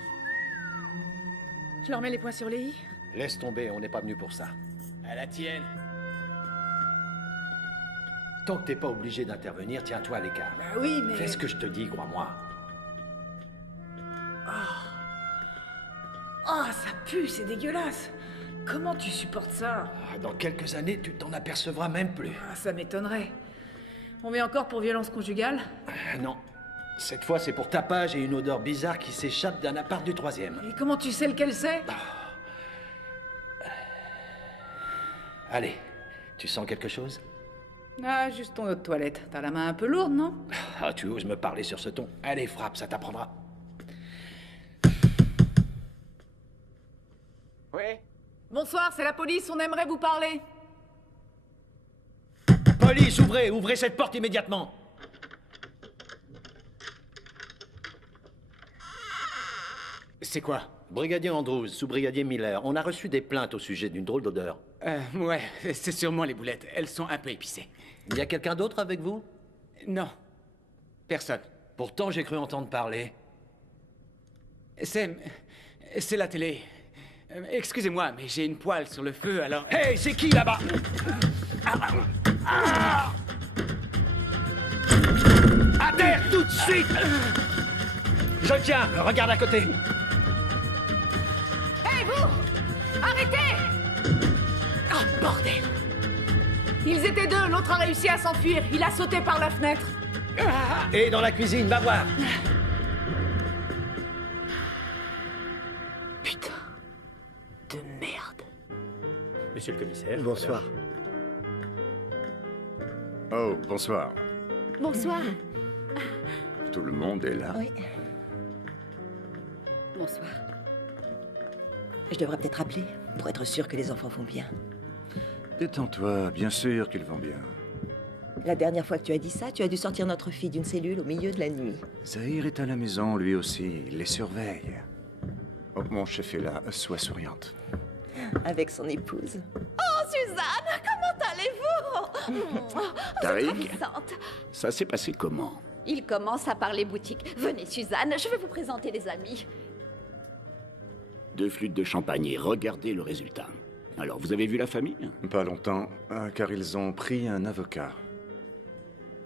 Je leur mets les points sur les i. Laisse tomber, on n'est pas venu pour ça. À la tienne. Tant que t'es pas obligé d'intervenir, tiens-toi à l'écart. Bah oui, mais... Fais ce que je te dis, crois-moi. Oh, ça pue, c'est dégueulasse. Comment tu supportes ça? Dans quelques années, tu t'en apercevras même plus. Ah, ça m'étonnerait. On met encore pour violence conjugale? Non. Cette fois, c'est pour tapage et une odeur bizarre qui s'échappe d'un appart du 3e. Et comment tu sais lequel c'est? Allez, tu sens quelque chose? Ah, juste ton eau de toilette. T'as la main un peu lourde, non? Ah, tu oses me parler sur ce ton? Allez, frappe, ça t'apprendra. Oui? Bonsoir, c'est la police, on aimerait vous parler. Police, ouvrez cette porte immédiatement. C'est quoi? Brigadier Andrews, sous-brigadier Miller, on a reçu des plaintes au sujet d'une drôle d'odeur. Ouais, c'est sûrement les boulettes. Elles sont un peu épicées. Il y a quelqu'un d'autre avec vous? Non. Personne. Pourtant, j'ai cru entendre parler. C'est la télé. Excusez-moi, mais j'ai une poêle sur le feu, alors... Hey, c'est qui là-bas? À terre, tout de suite! Je tiens, regarde à côté. Hey, vous! Arrêtez! Oh, bordel! Ils étaient deux, l'autre a réussi à s'enfuir. Il a sauté par la fenêtre. Et dans la cuisine, va voir. Putain. De merde. Monsieur le commissaire. Bonsoir. Oh, bonsoir. Bonsoir. Tout le monde est là. Oui. Bonsoir. Je devrais peut-être appeler pour être sûr que les enfants vont bien. Détends-toi, bien sûr qu'ils vont bien. La dernière fois que tu as dit ça, tu as dû sortir notre fille d'une cellule au milieu de la nuit. Zahir est à la maison, lui aussi. Il les surveille. Oh, mon chef est là. Sois souriante. Avec son épouse. Oh, Suzanne, comment allez-vous? Tariq, ça s'est passé comment? Il commence à parler boutique. Venez, Suzanne, je vais vous présenter les amis. 2 flûtes de champagne et regardez le résultat. Alors, vous avez vu la famille? Pas longtemps, car ils ont pris un avocat.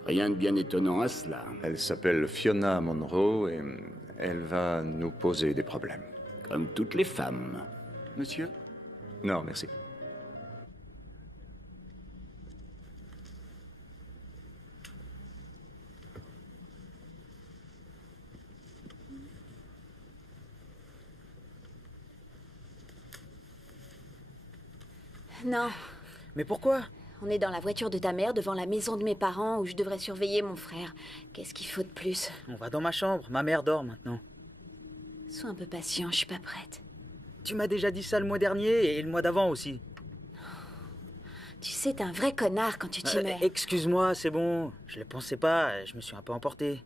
Rien de bien étonnant à cela. Elle s'appelle Fiona Monroe et elle va nous poser des problèmes. Comme toutes les femmes. Monsieur? Non, merci. Non. Mais pourquoi? On est dans la voiture de ta mère devant la maison de mes parents où je devrais surveiller mon frère. Qu'est-ce qu'il faut de plus? On va dans ma chambre, ma mère dort maintenant. Sois un peu patient, je suis pas prête. Tu m'as déjà dit ça le mois dernier et le mois d'avant aussi. Tu sais, t'es un vrai connard quand tu t'y mets. Excuse-moi, c'est bon. Je le pensais pas, je me suis un peu emporté.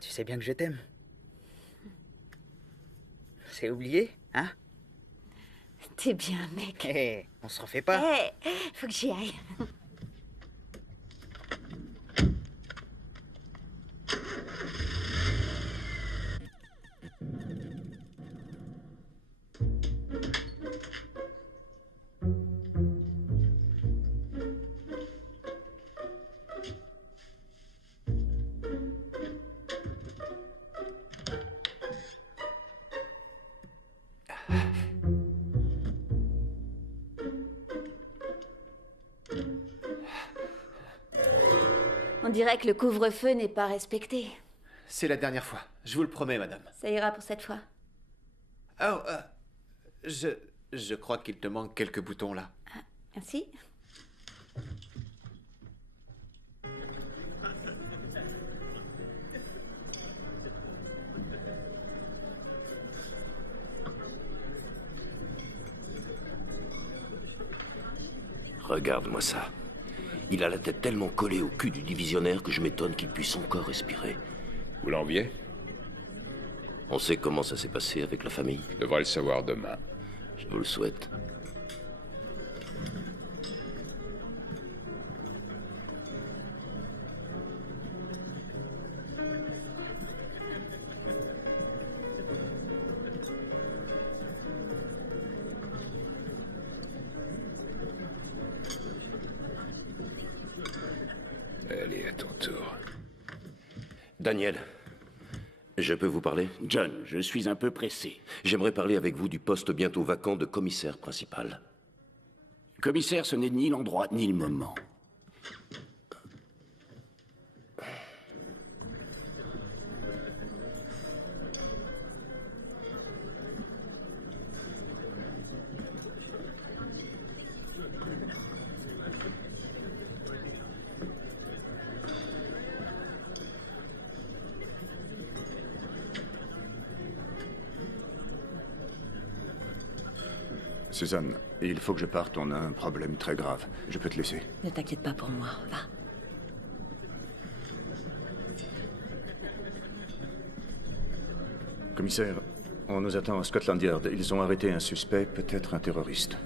Tu sais bien que je t'aime. C'est oublié, hein? T'es bien, mec. Hé, on se refait pas. Hé, faut que j'y aille. On dirait que le couvre-feu n'est pas respecté. C'est la dernière fois. Je vous le promets, madame. Ça ira pour cette fois. Oh, je crois qu'il te manque quelques boutons là. Merci. Regarde-moi ça. Il a la tête tellement collée au cul du divisionnaire que je m'étonne qu'il puisse encore respirer. Vous l'enviez? On sait comment ça s'est passé avec la famille? Je devrais le savoir demain. Je vous le souhaite. Allez, à ton tour. Daniel, je peux vous parler? John, je suis un peu pressé. J'aimerais parler avec vous du poste bientôt vacant de commissaire principal. Commissaire, ce n'est ni l'endroit ni le moment. Suzanne, il faut que je parte, on a un problème très grave. Je peux te laisser. Ne t'inquiète pas pour moi, va. Commissaire, on nous attend à Scotland Yard. Ils ont arrêté un suspect, peut-être un terroriste.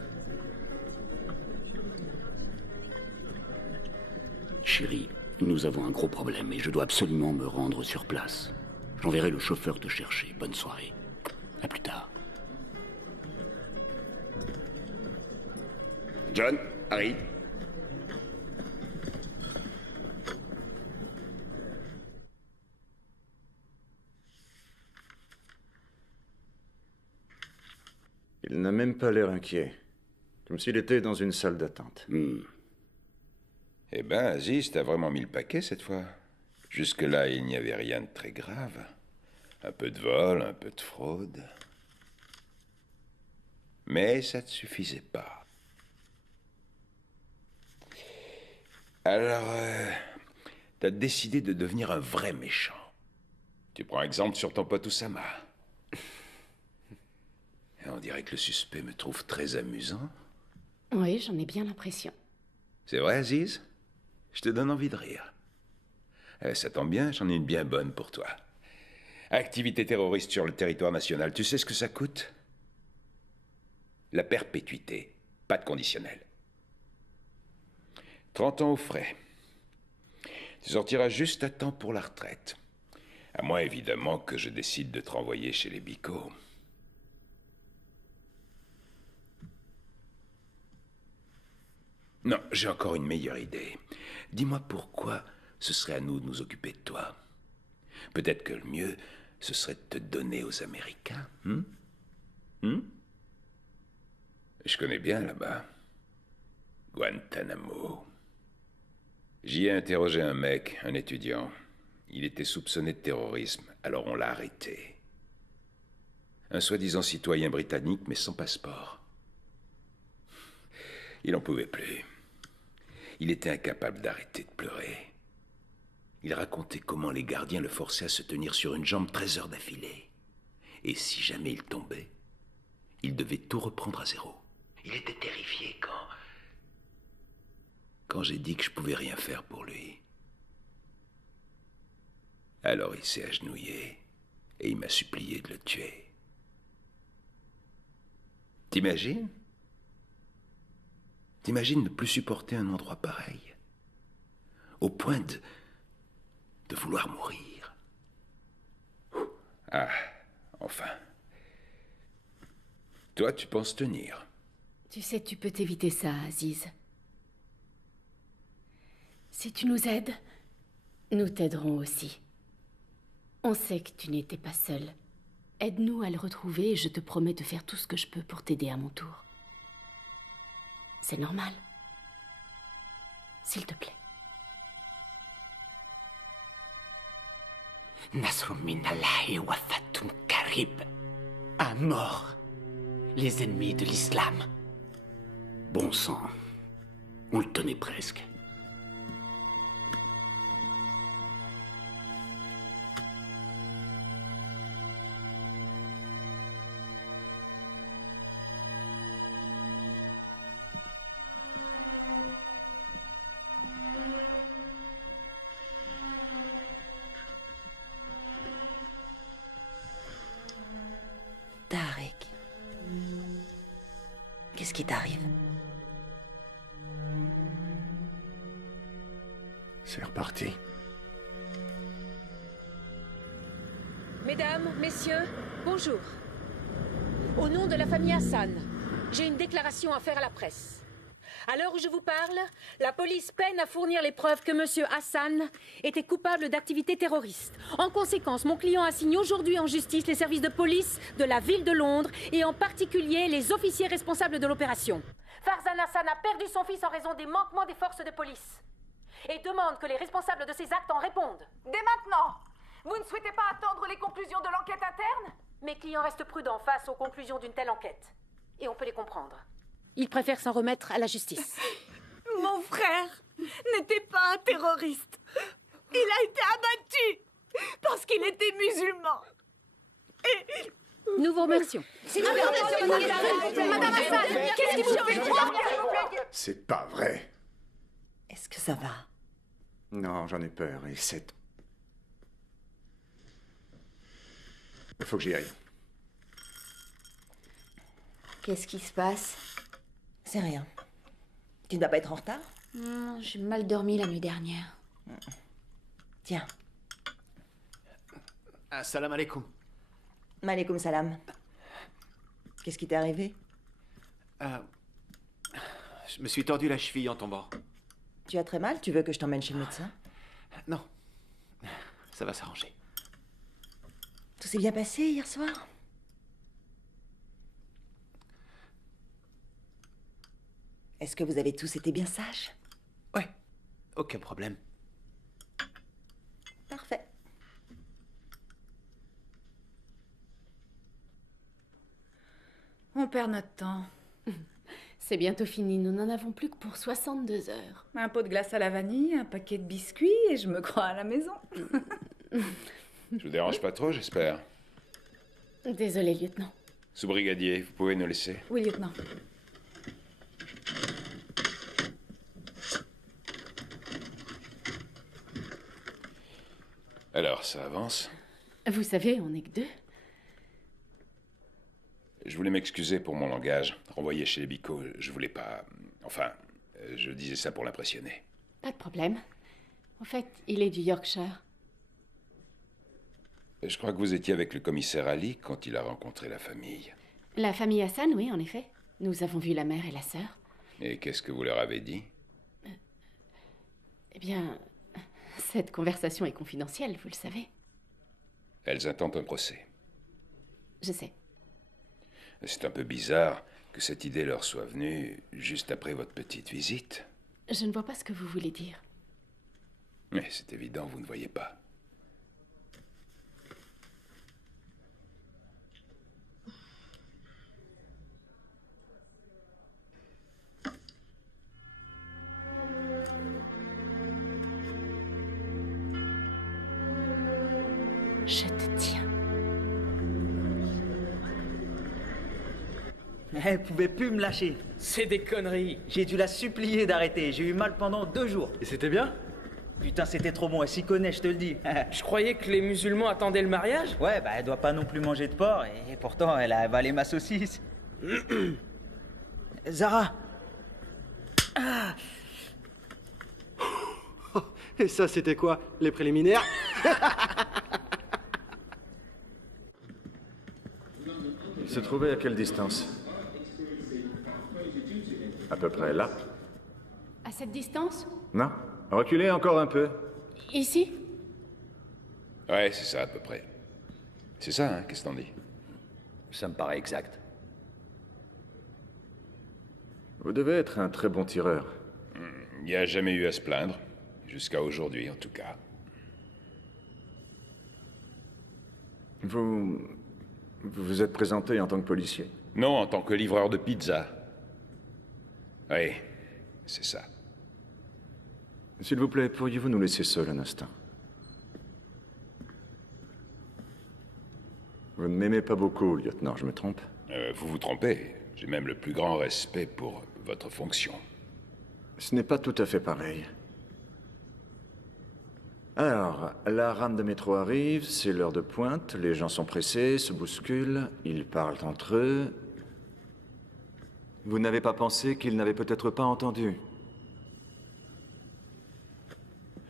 Chérie, nous avons un gros problème et je dois absolument me rendre sur place. J'enverrai le chauffeur te chercher. Bonne soirée. À plus tard. John, Harry. Il n'a même pas l'air inquiet. Comme s'il était dans une salle d'attente. Eh ben, Aziz, t'as vraiment mis le paquet cette fois. Jusque-là, il n'y avait rien de très grave. Un peu de vol, un peu de fraude. Mais ça ne suffisait pas. Alors, t'as décidé de devenir un vrai méchant. Tu prends exemple sur ton pote Oussama. Et on dirait que le suspect me trouve très amusant. Oui, j'en ai bien l'impression. C'est vrai, Aziz? Je te donne envie de rire. Ça tombe bien, j'en ai une bien bonne pour toi. Activité terroriste sur le territoire national, tu sais ce que ça coûte? La perpétuité, pas de conditionnel. 30 ans aux frais. Tu sortiras juste à temps pour la retraite. À moins, évidemment, que je décide de te renvoyer chez les bicots. Non, j'ai encore une meilleure idée. Dis-moi pourquoi ce serait à nous de nous occuper de toi. Peut-être que le mieux, ce serait de te donner aux Américains. Je connais bien là-bas. Guantanamo. J'y ai interrogé un mec, un étudiant. Il était soupçonné de terrorisme, alors on l'a arrêté. Un soi-disant citoyen britannique, mais sans passeport. Il n'en pouvait plus. Il était incapable d'arrêter de pleurer. Il racontait comment les gardiens le forçaient à se tenir sur une jambe 13 heures d'affilée. Et si jamais il tombait, il devait tout reprendre à zéro. Il était terrifié quand j'ai dit que je pouvais rien faire pour lui. Alors il s'est agenouillé et il m'a supplié de le tuer. T'imagines? T'imagines ne plus supporter un endroit pareil? Au point de vouloir mourir. Ah, enfin. Toi, tu penses tenir? Tu sais, tu peux t'éviter ça, Aziz. Si tu nous aides, nous t'aiderons aussi. On sait que tu n'étais pas seul. Aide-nous à le retrouver et je te promets de faire tout ce que je peux pour t'aider à mon tour. C'est normal. S'il te plaît. Nasrun minallahi wa fathun qarib. À mort, les ennemis de l'islam. Bon sang, on le tenait presque. qui t'arrive? C'est reparti. Mesdames, messieurs, bonjour. Au nom de la famille Hassan, j'ai une déclaration à faire à la presse. À l'heure où je vous parle, la police peine à fournir les preuves que M. Hassan était coupable d'activités terroristes. En conséquence, mon client assigne aujourd'hui en justice les services de police de la ville de Londres et en particulier les officiers responsables de l'opération. Farzan Hassan a perdu son fils en raison des manquements des forces de police et demande que les responsables de ces actes en répondent. Dès maintenant, vous ne souhaitez pas attendre les conclusions de l'enquête interne? Mes clients restent prudents face aux conclusions d'une telle enquête. Et on peut les comprendre. Ils préfèrent s'en remettre à la justice. Mon frère n'était pas un terroriste. Il a été abattu parce qu'il était musulman. Et... Nous vous remercions. Madame Hassan, qu'est-ce qui vous fait croire? C'est pas vrai. Est-ce que ça va? Non, j'en ai peur et c'est... Il faut que j'y aille. Qu'est-ce qui se passe? C'est rien. Tu ne vas pas être en retard? Non, j'ai mal dormi la nuit dernière. Tiens. Assalamu alaikum. Malekoum salam. Qu'est-ce qui t'est arrivé? Je me suis tordu la cheville en tombant. Tu as très mal? Tu veux que je t'emmène chez le médecin? Non. Ça va s'arranger. Tout s'est bien passé hier soir? Est-ce que vous avez tous été bien sages? Ouais, aucun problème. Parfait. On perd notre temps. C'est bientôt fini, nous n'en avons plus que pour 62 heures. Un pot de glace à la vanille, un paquet de biscuits et je me crois à la maison. Je vous dérange pas trop, j'espère. Désolé, lieutenant. Sous-brigadier, vous pouvez nous laisser? Oui, lieutenant. Alors, ça avance? Vous savez, on n'est que deux. Je voulais m'excuser pour mon langage. Renvoyé chez les bicots, je voulais pas... Enfin, je disais ça pour l'impressionner. Pas de problème. En fait, il est du Yorkshire. Je crois que vous étiez avec le commissaire Ali quand il a rencontré la famille. La famille Hassan, oui, en effet. Nous avons vu la mère et la sœur. Et qu'est-ce que vous leur avez dit? Eh bien, cette conversation est confidentielle, vous le savez. Elles intentent un procès. Je sais. C'est un peu bizarre que cette idée leur soit venue juste après votre petite visite. Je ne vois pas ce que vous voulez dire. Mais c'est évident, vous ne voyez pas. Je te tiens. Elle pouvait plus me lâcher. C'est des conneries. J'ai dû la supplier d'arrêter. J'ai eu mal pendant 2 jours. Et c'était bien? Putain, c'était trop bon. Elle s'y connaît, je te le dis. Je croyais que les musulmans attendaient le mariage. Ouais, bah elle doit pas non plus manger de porc. Et pourtant, elle a avalé ma saucisse. Zara. Ah. Et ça, c'était quoi? Les préliminaires? Il se trouvait à quelle distance? À peu près là. À cette distance? Non? Reculez encore un peu. Ici? Ouais, c'est ça à peu près. C'est ça, hein? Qu'est-ce que t'en dis? Ça me paraît exact. Vous devez être un très bon tireur. Il n'y a jamais eu à se plaindre. Jusqu'à aujourd'hui, en tout cas. Vous vous êtes présenté en tant que policier? Non, en tant que livreur de pizza. Oui, c'est ça. S'il vous plaît, pourriez-vous nous laisser seuls un instant? Vous ne m'aimez pas beaucoup, lieutenant, je me trompe? Vous vous trompez. J'ai même le plus grand respect pour votre fonction. Ce n'est pas tout à fait pareil. Alors, la rame de métro arrive, c'est l'heure de pointe, les gens sont pressés, se bousculent, ils parlent entre eux. Vous n'avez pas pensé qu'il n'avait peut-être pas entendu?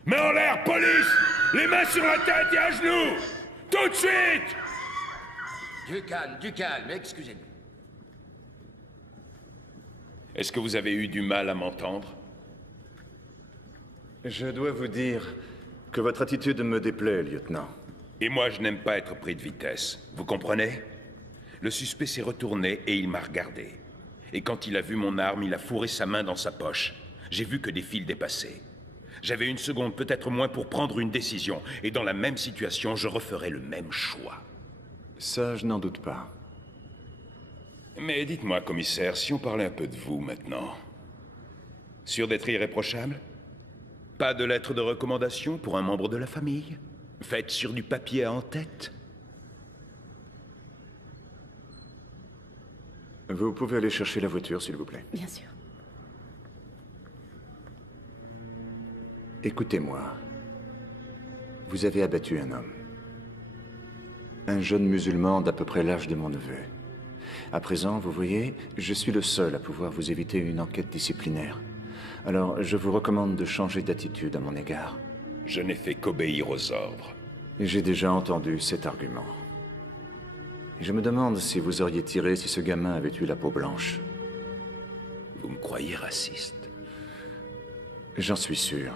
Main en l'air, police! Les mains sur la tête et à genoux! Tout de suite! Du calme, excusez-nous. Est-ce que vous avez eu du mal à m'entendre? Je dois vous dire que votre attitude me déplaît, lieutenant. Et moi, je n'aime pas être pris de vitesse. Vous comprenez? Le suspect s'est retourné et il m'a regardé. Et quand il a vu mon arme, il a fourré sa main dans sa poche. J'ai vu que des fils dépassaient. J'avais une seconde, peut-être moins, pour prendre une décision. Et dans la même situation, je referais le même choix. Ça, je n'en doute pas. Mais dites-moi, commissaire, si on parlait un peu de vous maintenant. Sûr d'être irréprochable? Pas de lettre de recommandation pour un membre de la famille? Faite sur du papier à en-tête? Vous pouvez aller chercher la voiture, s'il vous plaît. Bien sûr. Écoutez-moi. Vous avez abattu un homme. Un jeune musulman d'à peu près l'âge de mon neveu. À présent, vous voyez, je suis le seul à pouvoir vous éviter une enquête disciplinaire. Alors, je vous recommande de changer d'attitude à mon égard. Je n'ai fait qu'obéir aux ordres. J'ai déjà entendu cet argument. Et je me demande si vous auriez tiré si ce gamin avait eu la peau blanche. Vous me croyez raciste? J'en suis sûr.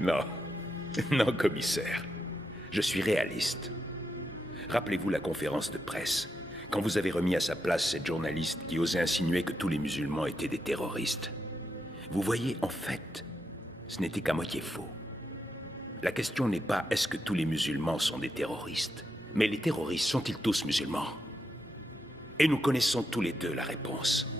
Non. Non, commissaire. Je suis réaliste. Rappelez-vous la conférence de presse, quand vous avez remis à sa place cette journaliste qui osait insinuer que tous les musulmans étaient des terroristes. Vous voyez, en fait, ce n'était qu'à moitié faux. La question n'est pas est-ce que tous les musulmans sont des terroristes, mais les terroristes sont-ils tous musulmans? Et nous connaissons tous les deux la réponse.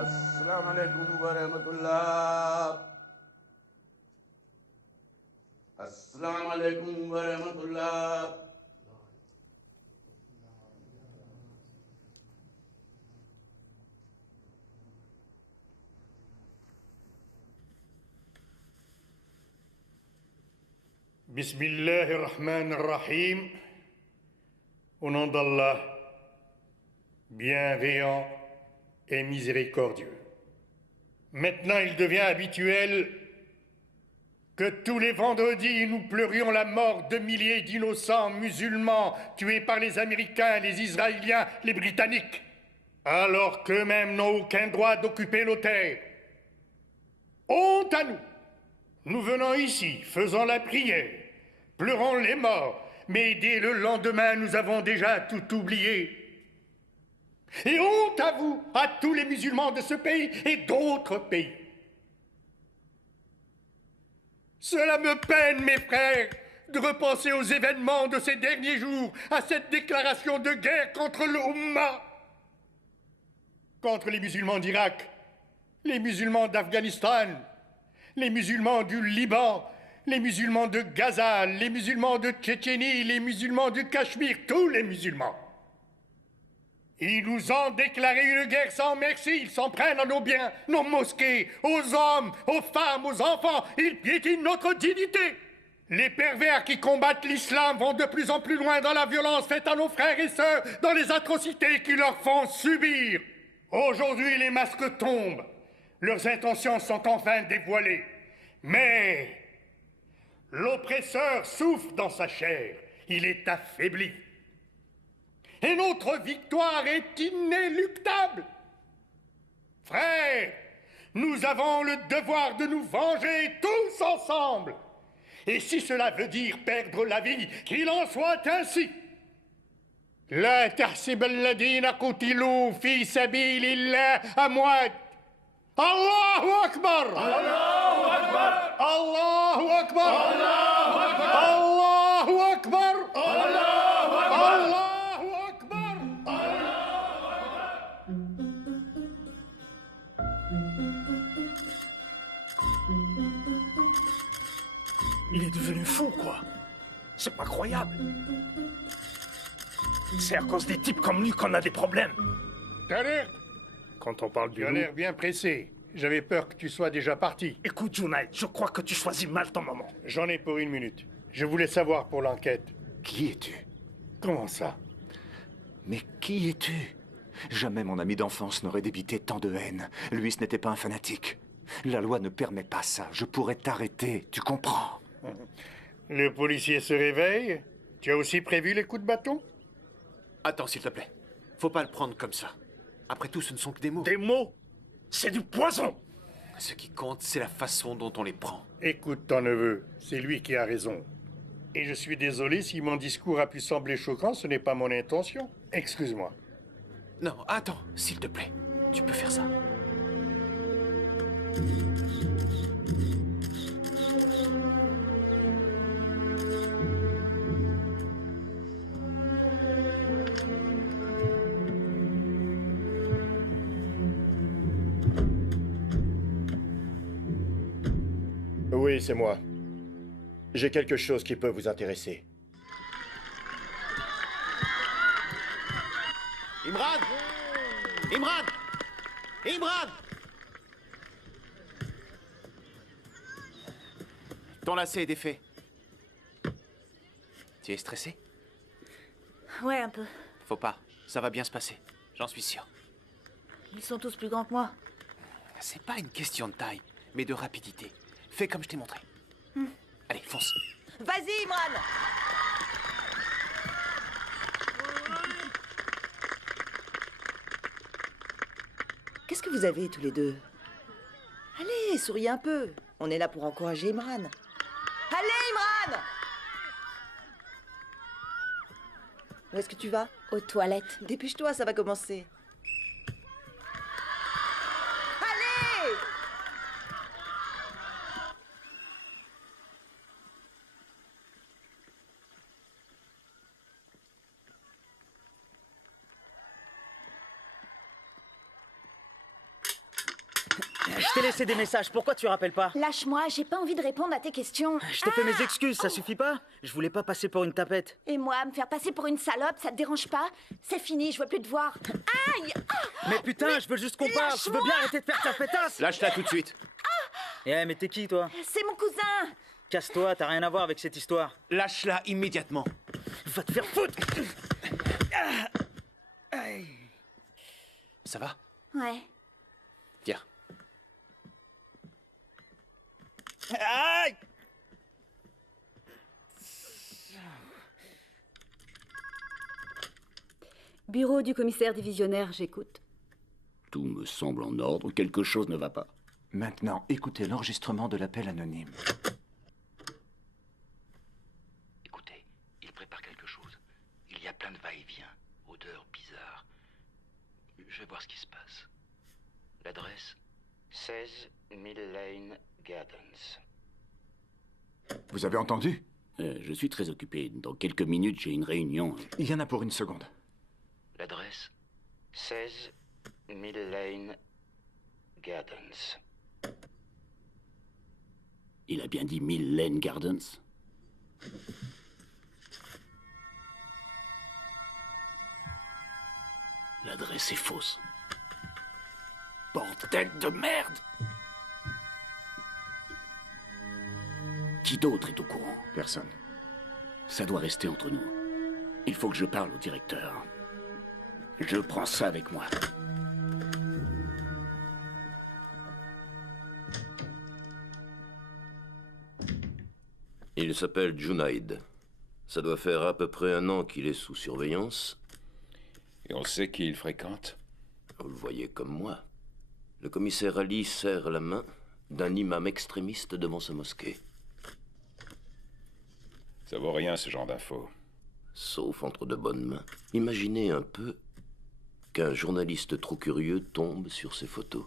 Assalamu alaikum wa rahmatullah. Assalamu alaikum wa rahmatullah. Bismillahirrahmanirrahim. Au nom d'Allah, bienveillant et miséricordieux. Maintenant, il devient habituel que tous les vendredis, nous pleurions la mort de milliers d'innocents musulmans tués par les Américains, les Israéliens, les Britanniques, alors qu'eux-mêmes n'ont aucun droit d'occuper nos terres. Honte à nous! Nous venons ici, faisons la prière, pleurons les morts, mais dès le lendemain, nous avons déjà tout oublié. Et honte à vous, à tous les musulmans de ce pays et d'autres pays. Cela me peine, mes frères, de repenser aux événements de ces derniers jours, à cette déclaration de guerre contre l'Ummah, contre les musulmans d'Irak, les musulmans d'Afghanistan, les musulmans du Liban, les musulmans de Gaza, les musulmans de Tchétchénie, les musulmans du Cachemire, tous les musulmans. Ils nous ont déclaré une guerre sans merci, ils s'en prennent à nos biens, nos mosquées, aux hommes, aux femmes, aux enfants, ils piétinent notre dignité. Les pervers qui combattent l'islam vont de plus en plus loin dans la violence faite à nos frères et sœurs, dans les atrocités qu'ils leur font subir. Aujourd'hui, les masques tombent. Leurs intentions sont enfin dévoilées. Mais l'oppresseur souffre dans sa chair. Il est affaibli. Et notre victoire est inéluctable. Frères, nous avons le devoir de nous venger tous ensemble. Et si cela veut dire perdre la vie, qu'il en soit ainsi. La tahsib alladhina qutilu fi sabilillah amwat. Allahu Akbar! Allahu Akbar! Allahu Akbar! Allahu Akbar! Allahu Akbar! Allahu Akbar! Il est devenu fou, quoi. C'est pas croyable. C'est à cause des types comme lui qu'on a des problèmes. T'as l'air... Quand on parle du Tu as loup... l'air bien pressé. J'avais peur que tu sois déjà parti. Écoute, Junaid, je crois que tu choisis mal ton moment. J'en ai pour 1 minute. Je voulais savoir pour l'enquête. Qui es-tu? Comment ça? Mais qui es-tu? Jamais mon ami d'enfance n'aurait débité tant de haine. Lui, ce n'était pas un fanatique. La loi ne permet pas ça. Je pourrais t'arrêter, tu comprends? Le policier se réveille. Tu as aussi prévu les coups de bâton? Attends, s'il te plaît. Faut pas le prendre comme ça. Après tout, ce ne sont que des mots. Des mots? C'est du poison! Ce qui compte, c'est la façon dont on les prend. Écoute ton neveu, c'est lui qui a raison. Et je suis désolé si mon discours a pu sembler choquant, ce n'est pas mon intention. Excuse-moi. Non, attends, s'il te plaît. Tu peux faire ça. Oui, c'est moi. J'ai quelque chose qui peut vous intéresser. Imran! Imran! Imran! Ton lacet est défait. Tu es stressé? Ouais, un peu. Faut pas. Ça va bien se passer. J'en suis sûr. Ils sont tous plus grands que moi. C'est pas une question de taille, mais de rapidité. Fais comme je t'ai montré. Allez, fonce. Vas-y, Imran! Qu'est-ce que vous avez tous les deux? Allez, souriez un peu. On est là pour encourager Imran. Allez, Imran! Où est-ce que tu vas? Aux toilettes. Dépêche-toi, ça va commencer. Allez! Je t'ai laissé des messages, pourquoi tu rappelles pas? Lâche-moi, j'ai pas envie de répondre à tes questions. Je t'ai fait mes excuses, ça suffit pas? Je voulais pas passer pour une tapette. Et moi, me faire passer pour une salope, ça te dérange pas? C'est fini, je veux plus te voir. Aïe! Mais putain, je veux juste qu'on parle, tu veux bien arrêter de faire ta pétasse? Lâche-la tout de suite. Eh, mais t'es qui, toi? C'est mon cousin! Casse-toi, t'as rien à voir avec cette histoire. Lâche-la immédiatement. Va te faire foutre! Ça va? Ouais. Viens. Aïe! Bureau du commissaire divisionnaire, j'écoute. Tout me semble en ordre, quelque chose ne va pas. Maintenant, écoutez l'enregistrement de l'appel anonyme. Écoutez, il prépare quelque chose. Il y a plein de va-et-vient, odeurs bizarres. Je vais voir ce qui se passe. L'adresse 16 Mill Lane Gardens. Vous avez entendu? Je suis très occupé. Dans quelques minutes, j'ai une réunion. Il y en a pour 1 seconde. L'adresse 16 Mill Lane Gardens. Il a bien dit Mill Lane Gardens? L'adresse est fausse. Bordel de merde! Qui d'autre est au courant? Personne. Ça doit rester entre nous. Il faut que je parle au directeur. Je prends ça avec moi. Il s'appelle Junaid. Ça doit faire à peu près 1 an qu'il est sous surveillance. Et on sait qui il fréquente? Vous le voyez comme moi. Le commissaire Ali serre la main d'un imam extrémiste devant sa mosquée. Ça vaut rien, ce genre d'infos. Sauf entre de bonnes mains. Imaginez un peu qu'un journaliste trop curieux tombe sur ces photos.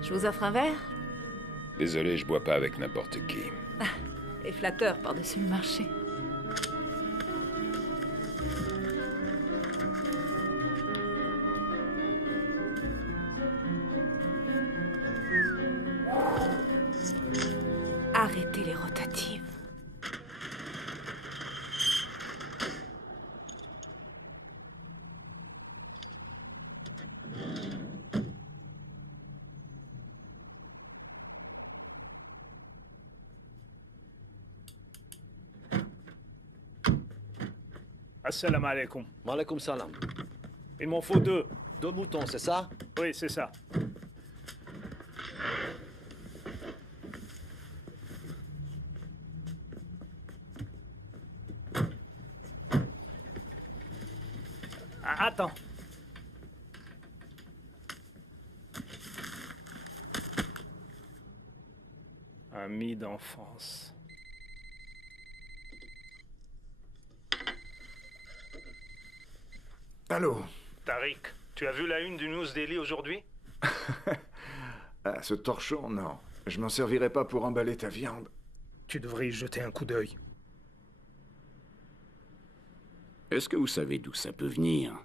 Je vous offre un verre? Désolé, je bois pas avec n'importe qui. Et flatteur par-dessus le marché. rotative. Assalamu alaikum. Wa alaikum salam. Il m'en faut 2. 2 moutons, c'est ça? Oui, c'est ça. Ah, attends. Ami d'enfance. Allô? Tariq, tu as vu la une du News Daily aujourd'hui? Ah, ce torchon, non. Je m'en servirai pas pour emballer ta viande. Tu devrais y jeter un coup d'œil. Est-ce que vous savez d'où ça peut venir?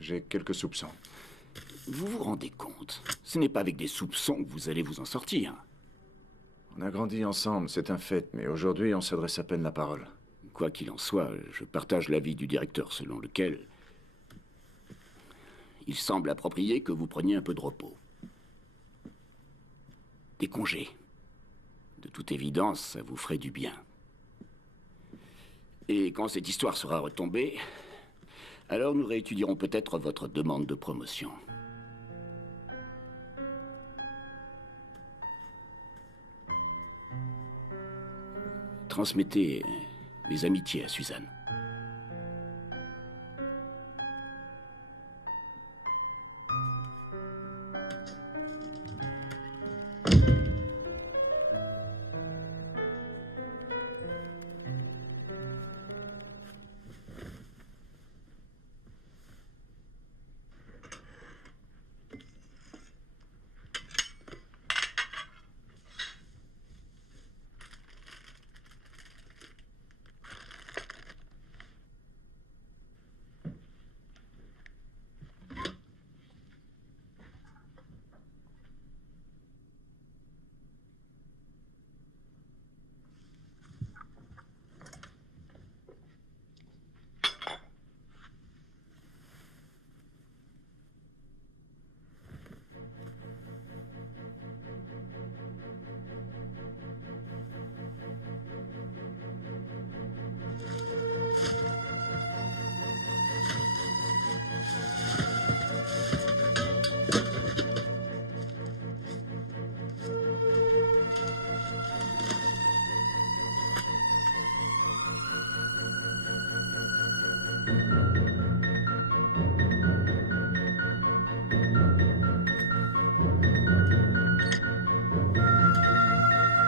J'ai quelques soupçons. Vous vous rendez compte? Ce n'est pas avec des soupçons que vous allez vous en sortir. On a grandi ensemble, c'est un fait, mais aujourd'hui, on s'adresse à peine la parole. Quoi qu'il en soit, je partage l'avis du directeur selon lequel il semble approprié que vous preniez un peu de repos. Des congés. De toute évidence, ça vous ferait du bien. Et quand cette histoire sera retombée, alors nous réétudierons peut-être votre demande de promotion. Transmettez mes amitiés à Suzanne.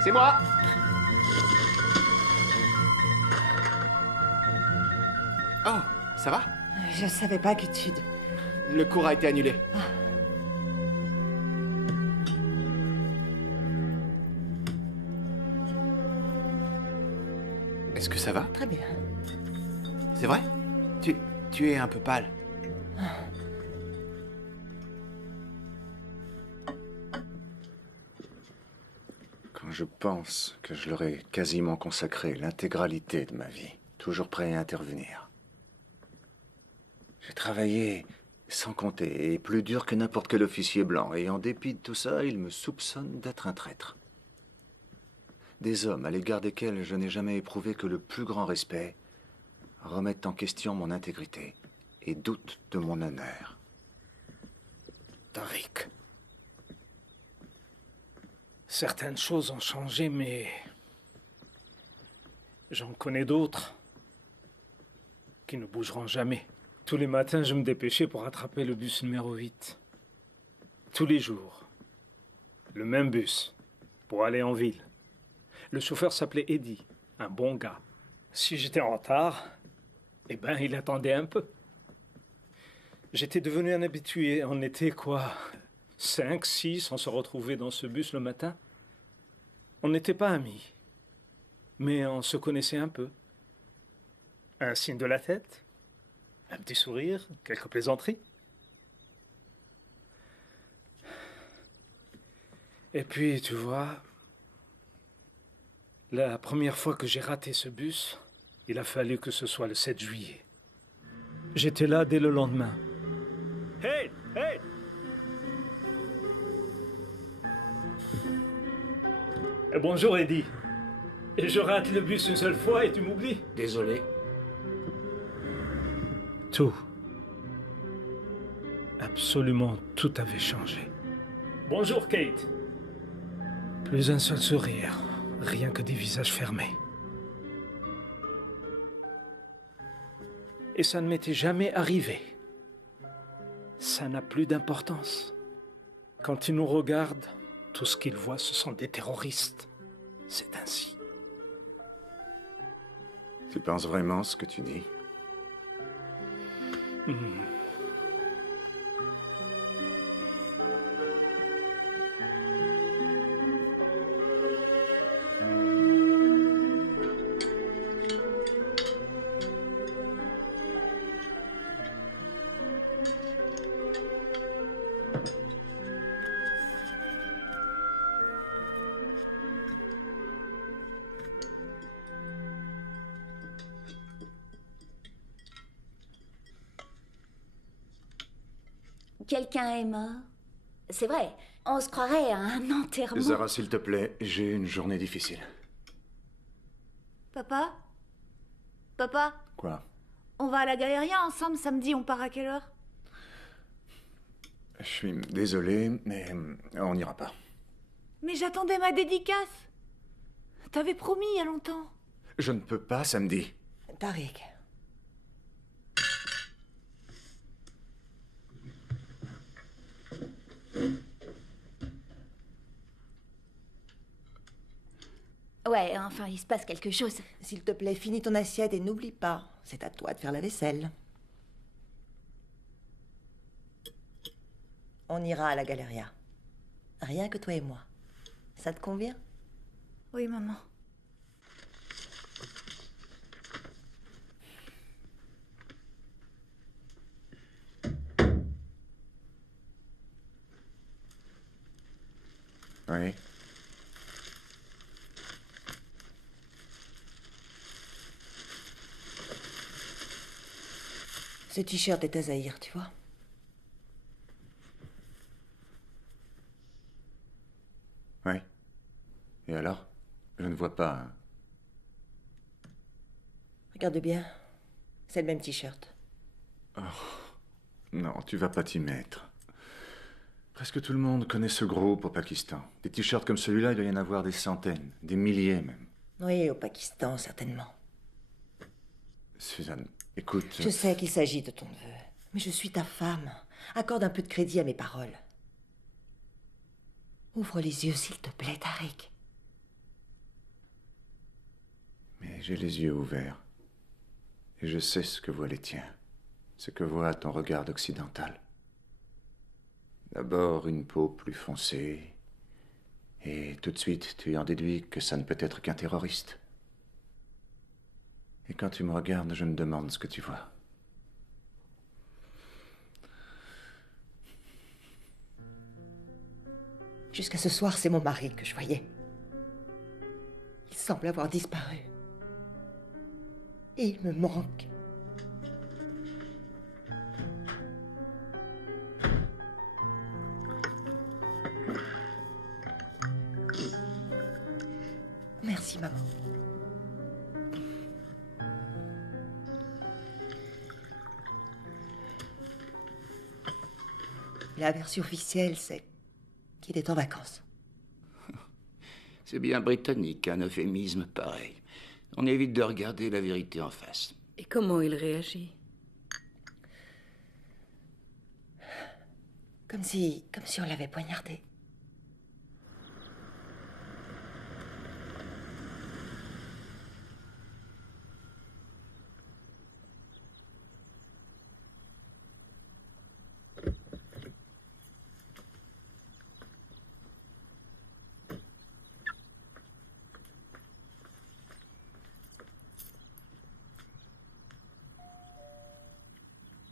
C'est moi. Oh, ça va? Je savais pas que tu... Le cours a été annulé. Est-ce que ça va? Très bien. C'est vrai? Tu es un peu pâle. Quand je pense que je leur ai quasiment consacré l'intégralité de ma vie, toujours prêt à intervenir. J'ai travaillé sans compter, et plus dur que n'importe quel officier blanc, et en dépit de tout ça, ils me soupçonnent d'être un traître. Des hommes à l'égard desquels je n'ai jamais éprouvé que le plus grand respect remettent en question mon intégrité et doutent de mon honneur. Tariq. Certaines choses ont changé, mais j'en connais d'autres qui ne bougeront jamais. Tous les matins, je me dépêchais pour attraper le bus numéro 8. Tous les jours. Le même bus, pour aller en ville. Le chauffeur s'appelait Eddie, un bon gars. Si j'étais en retard, eh ben, il attendait un peu. J'étais devenu un habitué. On était quoi? 5, 6, on se retrouvait dans ce bus le matin. On n'était pas amis, mais on se connaissait un peu. Un signe de la tête, un petit sourire, quelques plaisanteries. Et puis, tu vois, la première fois que j'ai raté ce bus, il a fallu que ce soit le 7 juillet. J'étais là dès le lendemain. Hey! Hey! Bonjour, Eddie. Je rate le bus une seule fois et tu m'oublies. Désolé. Tout. Absolument tout avait changé. Bonjour, Kate. Plus un seul sourire, rien que des visages fermés. Et ça ne m'était jamais arrivé. Ça n'a plus d'importance. Quand ils nous regardent, tout ce qu'ils voient, ce sont des terroristes. C'est ainsi. Tu penses vraiment ce que tu dis? Quelqu'un est mort. C'est vrai, on se croirait à un enterrement. Zara, s'il te plaît, j'ai une journée difficile. Papa? Papa? Quoi? On va à la Galeria ensemble samedi, on part à quelle heure? Je suis désolé, mais on n'ira pas. Mais j'attendais ma dédicace. T'avais promis il y a longtemps. Je ne peux pas samedi. Tariq. Ouais, enfin, il se passe quelque chose. S'il te plaît, finis ton assiette et n'oublie pas, c'est à toi de faire la vaisselle. On ira à la Galeria. Rien que toi et moi. Ça te convient? Oui, maman. Oui. Ce t-shirt est à Zahir, tu vois. Oui. Et alors? Je ne vois pas. Regarde bien. C'est le même t-shirt. Oh. Non, tu vas pas t'y mettre. Presque tout le monde connaît ce groupe au Pakistan. Des t-shirts comme celui-là, il doit y en avoir des centaines, des milliers même. Oui, au Pakistan, certainement. Suzanne, écoute... Je sais qu'il s'agit de ton neveu, mais je suis ta femme. Accorde un peu de crédit à mes paroles. Ouvre les yeux, s'il te plaît, Tariq. Mais j'ai les yeux ouverts. Et je sais ce que voient les tiens. Ce que voit ton regard occidental. D'abord une peau plus foncée. Et tout de suite, tu en déduis que ça ne peut être qu'un terroriste. Et quand tu me regardes, je me demande ce que tu vois. Jusqu'à ce soir, c'est mon mari que je voyais. Il semble avoir disparu. Et il me manque. Merci, maman. La version officielle, c'est qu'il est en vacances. C'est bien britannique, un euphémisme pareil. On évite de regarder la vérité en face. Et comment il réagit? Comme si on l'avait poignardé.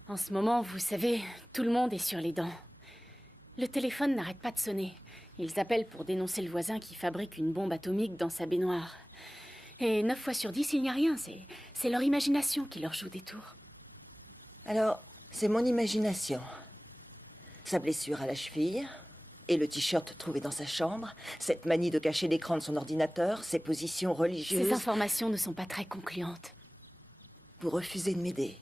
En ce moment, vous savez, tout le monde est sur les dents. Le téléphone n'arrête pas de sonner. Ils appellent pour dénoncer le voisin qui fabrique une bombe atomique dans sa baignoire. Et 9 fois sur 10, il n'y a rien. C'est leur imagination qui leur joue des tours. Alors, c'est mon imagination. Sa blessure à la cheville, et le t-shirt trouvé dans sa chambre, cette manie de cacher l'écran de son ordinateur, ses positions religieuses... Ces informations ne sont pas très concluantes. Vous refusez de m'aider.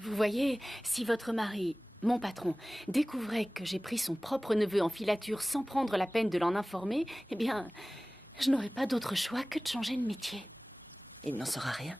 Vous voyez, si votre mari, mon patron, découvrait que j'ai pris son propre neveu en filature sans prendre la peine de l'en informer, eh bien, je n'aurais pas d'autre choix que de changer de métier. Il n'en saura rien.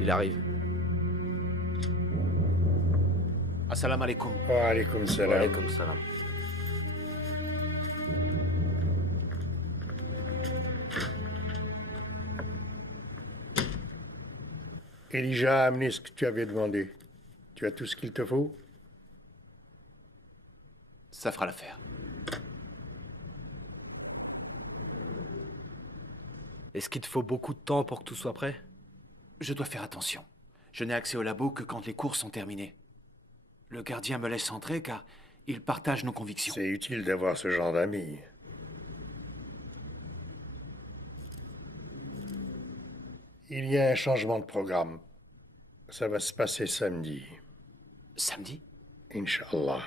Il arrive. Assalamu alaikum. Wa alaikum salam. Wa alaikum salam. Elijah a amené ce que tu avais demandé. Tu as tout ce qu'il te faut? Ça fera l'affaire. Est-ce qu'il te faut beaucoup de temps pour que tout soit prêt? Je dois faire attention. Je n'ai accès au labo que quand les cours sont terminés. Le gardien me laisse entrer car il partage nos convictions. C'est utile d'avoir ce genre d'amis. Il y a un changement de programme. Ça va se passer samedi. Samedi? Inch'Allah.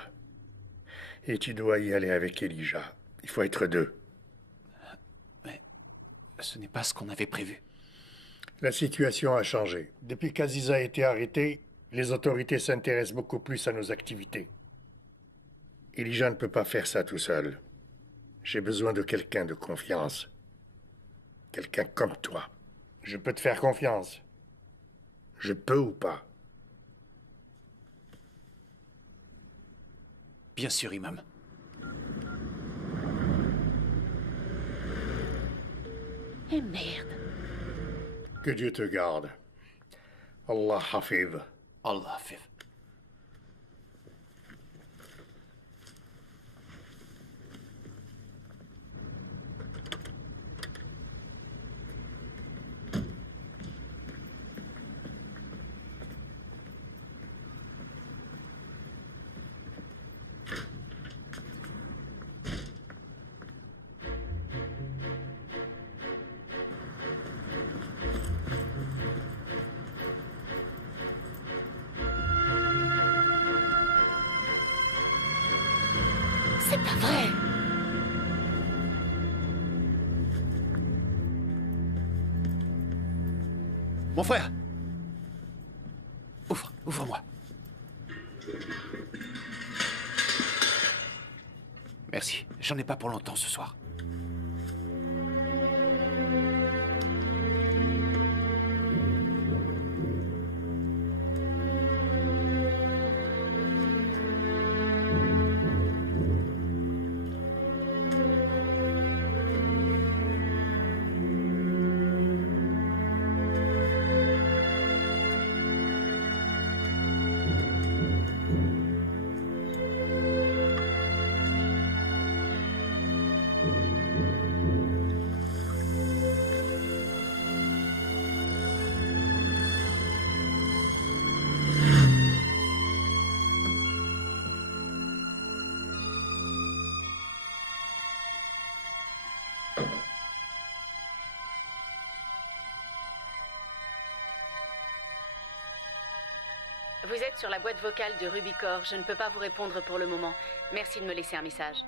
Et tu dois y aller avec Elijah. Il faut être deux. Mais ce n'est pas ce qu'on avait prévu. La situation a changé. Depuis qu'Aziza a été arrêtée, les autorités s'intéressent beaucoup plus à nos activités. Elijah ne peut pas faire ça tout seul. J'ai besoin de quelqu'un de confiance. Quelqu'un comme toi. Je peux te faire confiance. Je peux ou pas? Bien sûr, imam. Eh merde. Que Dieu te garde. Allah Hafiz. Allah Hafiz. C'est pas vrai. Mon frère! Ouvre-moi. Merci. J'en ai pas pour longtemps ce soir. Vous êtes sur la boîte vocale de Rubicor. Je ne peux pas vous répondre pour le moment. Merci de me laisser un message.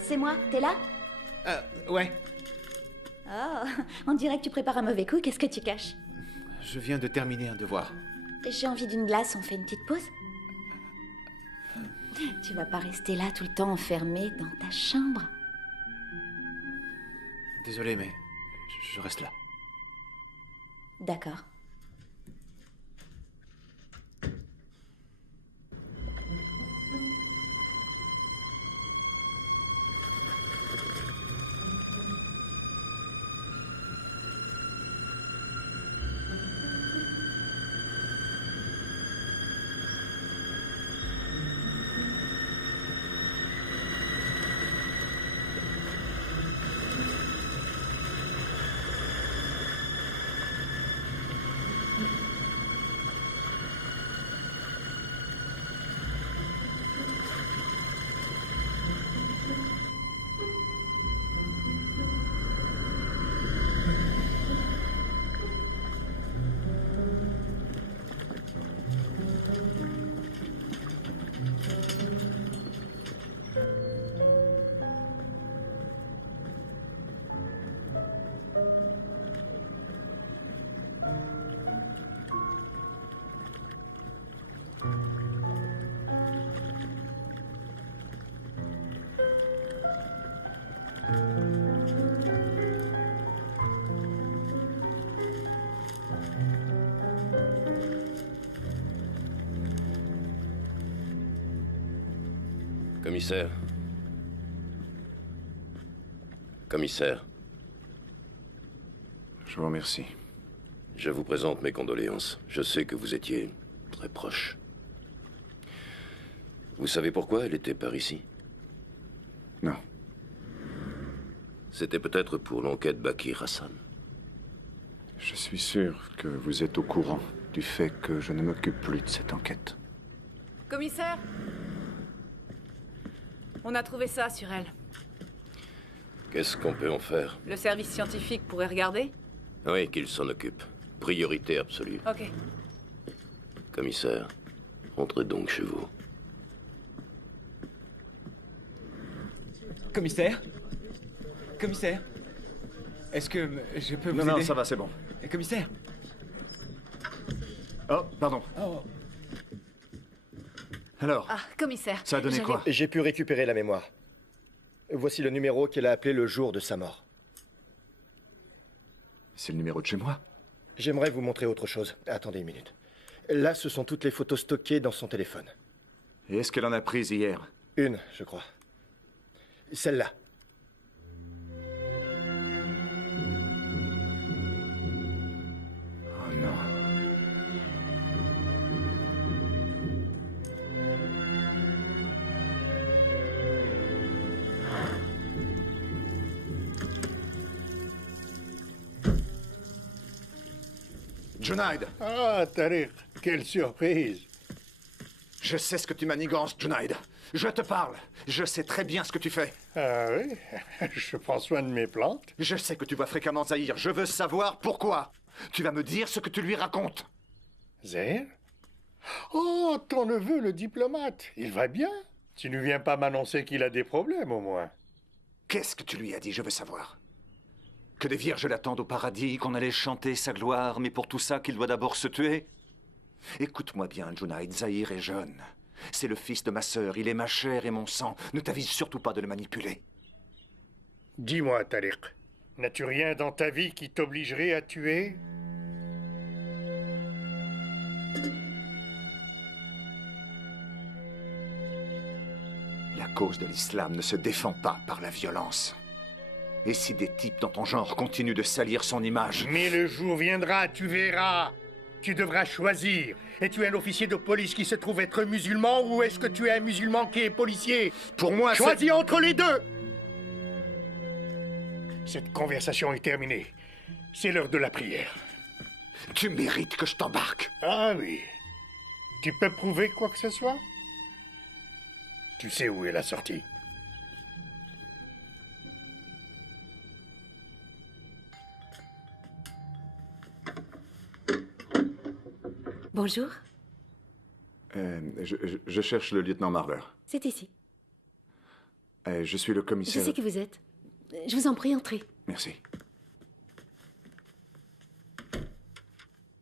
C'est moi, t'es là? Ouais. Oh, on dirait que tu prépares un mauvais coup, qu'est-ce que tu caches? Je viens de terminer un devoir. J'ai envie d'une glace, on fait une petite pause? Tu vas pas rester là tout le temps enfermé dans ta chambre? Désolé, mais je reste là. D'accord. Commissaire. Commissaire. Je vous remercie. Je vous présente mes condoléances. Je sais que vous étiez très proche. Vous savez pourquoi elle était par ici? Non. C'était peut-être pour l'enquête Bakir Hassan. Je suis sûr que vous êtes au courant du fait que je ne m'occupe plus de cette enquête. Commissaire, on a trouvé ça sur elle. Qu'est-ce qu'on peut en faire? Le service scientifique pourrait regarder? Oui, qu'il s'en occupe. Priorité absolue. Ok. Commissaire, rentrez donc chez vous. Commissaire? Commissaire? Est-ce que je peux vous aider? Non, ça va, c'est bon. Commissaire? Oh, pardon. Oh. Alors, Ah, commissaire. ça a donné quoi? J'ai pu récupérer la mémoire. Voici le numéro qu'elle a appelé le jour de sa mort. C'est le numéro de chez moi? J'aimerais vous montrer autre chose. Attendez une minute. Là, ce sont toutes les photos stockées dans son téléphone. Et est-ce qu'elle en a prises hier? Une, je crois. Celle-là. Oh non. Junaid! Ah, Tariq, quelle surprise! Je sais ce que tu manigances, Junaid. Je te parle. Je sais très bien ce que tu fais. Ah oui? Je prends soin de mes plantes. Je sais que tu vois fréquemment Zahir. Je veux savoir pourquoi. Tu vas me dire ce que tu lui racontes. Zahir? Oh, ton neveu, le diplomate. Il va bien? Tu ne viens pas m'annoncer qu'il a des problèmes, au moins. Qu'est-ce que tu lui as dit, je veux savoir? Que des vierges l'attendent au paradis, qu'on allait chanter sa gloire, mais pour tout ça, qu'il doit d'abord se tuer? Écoute-moi bien, Junaid, Zahir est jeune. C'est le fils de ma sœur, il est ma chair et mon sang. Ne t'avise surtout pas de le manipuler. Dis-moi, Tariq, n'as-tu rien dans ta vie qui t'obligerait à tuer? La cause de l'islam ne se défend pas par la violence. Et si des types dans ton genre continuent de salir son image... Mais le jour viendra, tu verras. Tu devras choisir. Es-tu un officier de police qui se trouve être musulman ou est-ce que tu es un musulman qui est policier? Pour moi, choisis entre les deux. Cette conversation est terminée. C'est l'heure de la prière. Tu mérites que je t'embarque. Ah oui. Tu peux prouver quoi que ce soit? Tu sais où est la sortie? Bonjour. Je cherche le lieutenant Marler. C'est ici. Je suis le Je commissaire... sais qui vous êtes. Je vous en prie, entrez. Merci.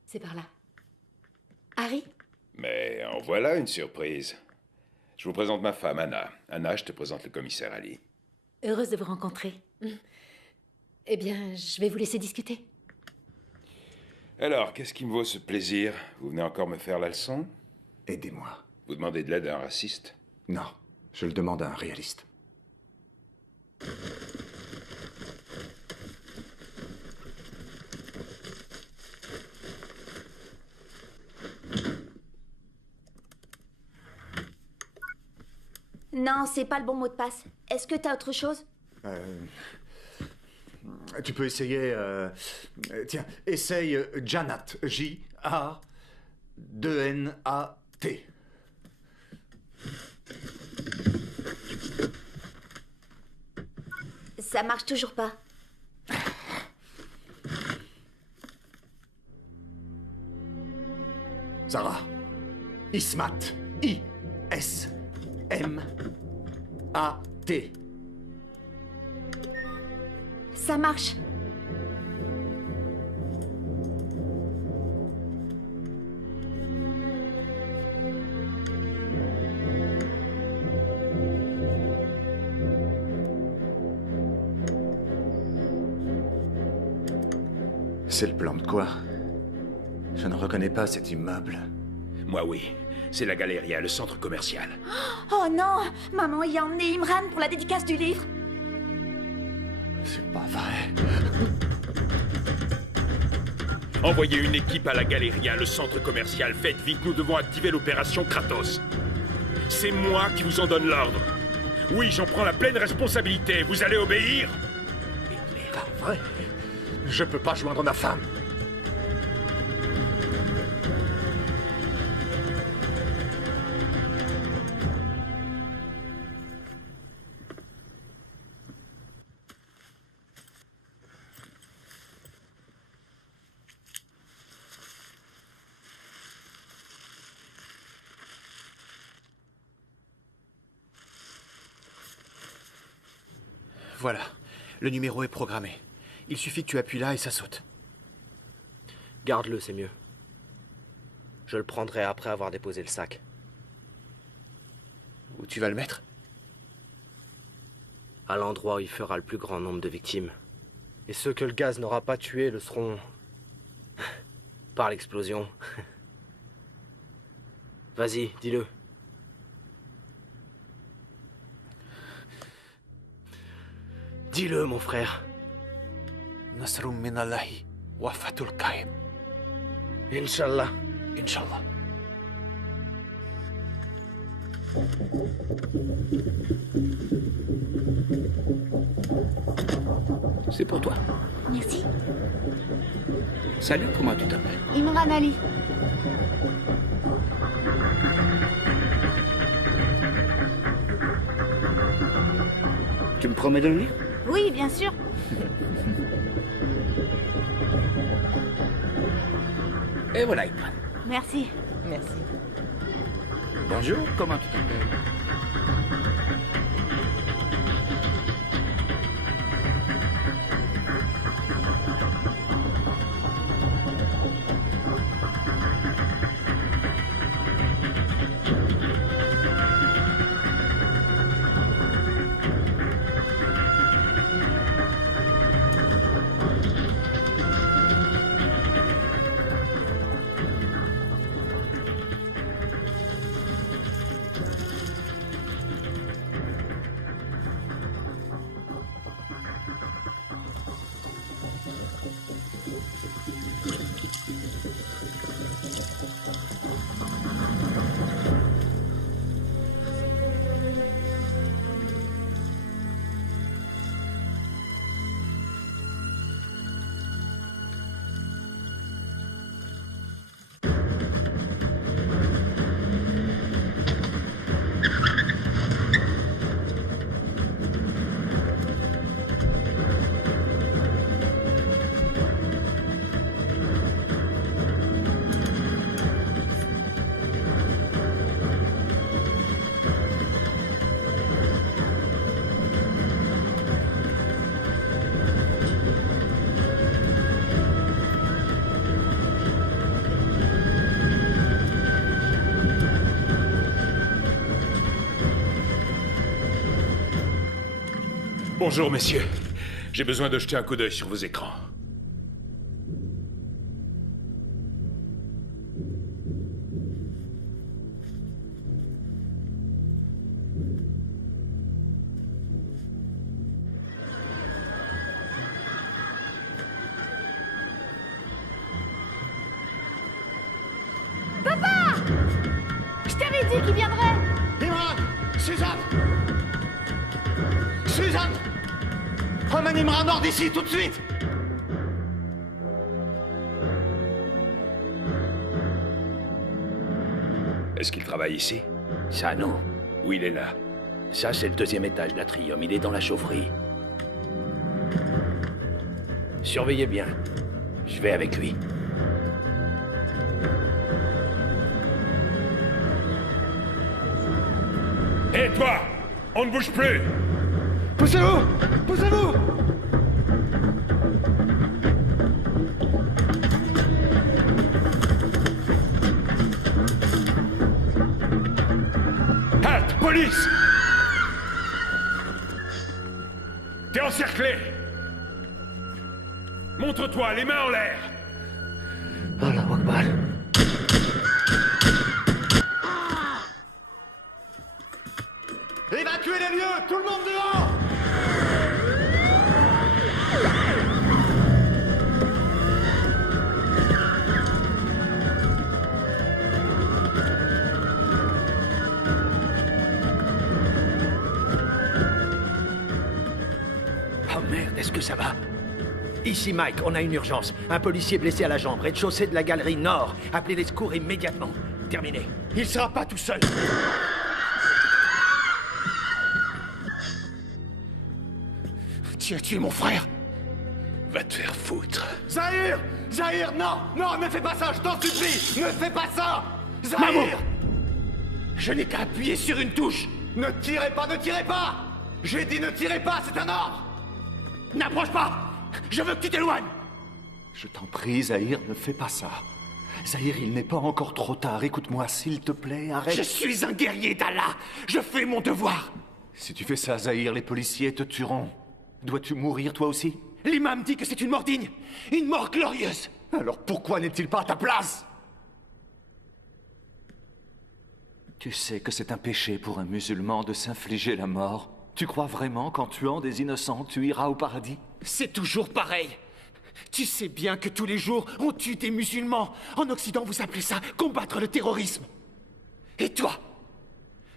C'est par là. Harry? Mais en voilà une surprise. Je vous présente ma femme, Anna. Anna, je te présente le commissaire Ali. Heureuse de vous rencontrer. Eh bien, je vais vous laisser discuter. Alors, qu'est-ce qui me vaut ce plaisir? Vous venez encore me faire la leçon? Aidez-moi. Vous demandez de l'aide à un raciste? Non, je le demande à un réaliste. Non, c'est pas le bon mot de passe. Est-ce que t'as autre chose? Tu peux essayer... tiens, essaye Janat. J-A-2-N-A-T. Ça marche toujours pas. Sarah. Ismat. I-S-M-A-T. Ça marche. C'est le plan de quoi? Je ne reconnais pas cet immeuble. Moi, oui. C'est la Galeria, le centre commercial. Oh non! Maman y a emmené Imran pour la dédicace du livre. C'est pas vrai. Envoyez une équipe à la Galeria, le centre commercial. Faites vite, nous devons activer l'opération Kratos. C'est moi qui vous en donne l'ordre. Oui, j'en prends la pleine responsabilité. Vous allez obéir? C'est pas vrai. Je peux pas joindre ma femme. Voilà, le numéro est programmé. Il suffit que tu appuies là et ça saute. Garde-le, c'est mieux. Je le prendrai après avoir déposé le sac. Où tu vas le mettre? À l'endroit où il fera le plus grand nombre de victimes. Et ceux que le gaz n'aura pas tués le seront... par l'explosion. Vas-y, dis-le. Dis-le, mon frère. Nasrum min Allahi wa fatul qaim. Inch'Allah. Inch'Allah. C'est pour toi. Merci. Salut, comment tu t'appelles? Imran Ali. Tu me promets de le lire? Oui, bien sûr. Et voilà, Imran. Merci. Merci. Bonjour, comment tu t'appelles? Bonjour, messieurs. J'ai besoin de jeter un coup d'œil sur vos écrans. Papa! Je t'avais dit qu'il viendrait! Imran! Suzanne! Suzanne! Emmène Imran hors d'ici, tout de suite! Est-ce qu'il travaille ici? Ça, non. Où il est là? Ça, c'est le 2e étage de l'Atrium. Il est dans la chaufferie. Surveillez bien. Je vais avec lui. Hé, toi! On ne bouge plus! Poussez-vous! Poussez-vous! Halte! Police! T'es encerclé! Montre-toi, les mains en l'air! Allah Akbar. Évacuez les lieux! Tout le monde dehors! Oh merde, est-ce que ça va? Ici Mike, on a une urgence. Un policier blessé à la jambe, rez-de-chaussée de la galerie nord. Appelez les secours immédiatement. Terminé. Il sera pas tout seul. Tu as tué mon frère! Va te faire foutre. Zahir! Zahir, non! Non, ne fais pas ça, je t'en supplie! Ne fais pas ça! Zahir! Je n'ai qu'à appuyer sur une touche. Ne tirez pas, ne tirez pas! J'ai dit ne tirez pas, c'est un ordre! N'approche pas! Je veux que tu t'éloignes! Je t'en prie, Zahir, ne fais pas ça. Zahir, il n'est pas encore trop tard. Écoute-moi, s'il te plaît, arrête. Je suis un guerrier d'Allah. Je fais mon devoir. Si tu fais ça, Zahir, les policiers te tueront. Dois-tu mourir, toi aussi? L'imam dit que c'est une mort digne. Une mort glorieuse. Alors pourquoi n'est-il pas à ta place? Tu sais que c'est un péché pour un musulman de s'infliger la mort. Tu crois vraiment qu'en tuant des innocents, tu iras au paradis? C'est toujours pareil. Tu sais bien que tous les jours, on tue des musulmans. En Occident, vous appelez ça combattre le terrorisme. Et toi?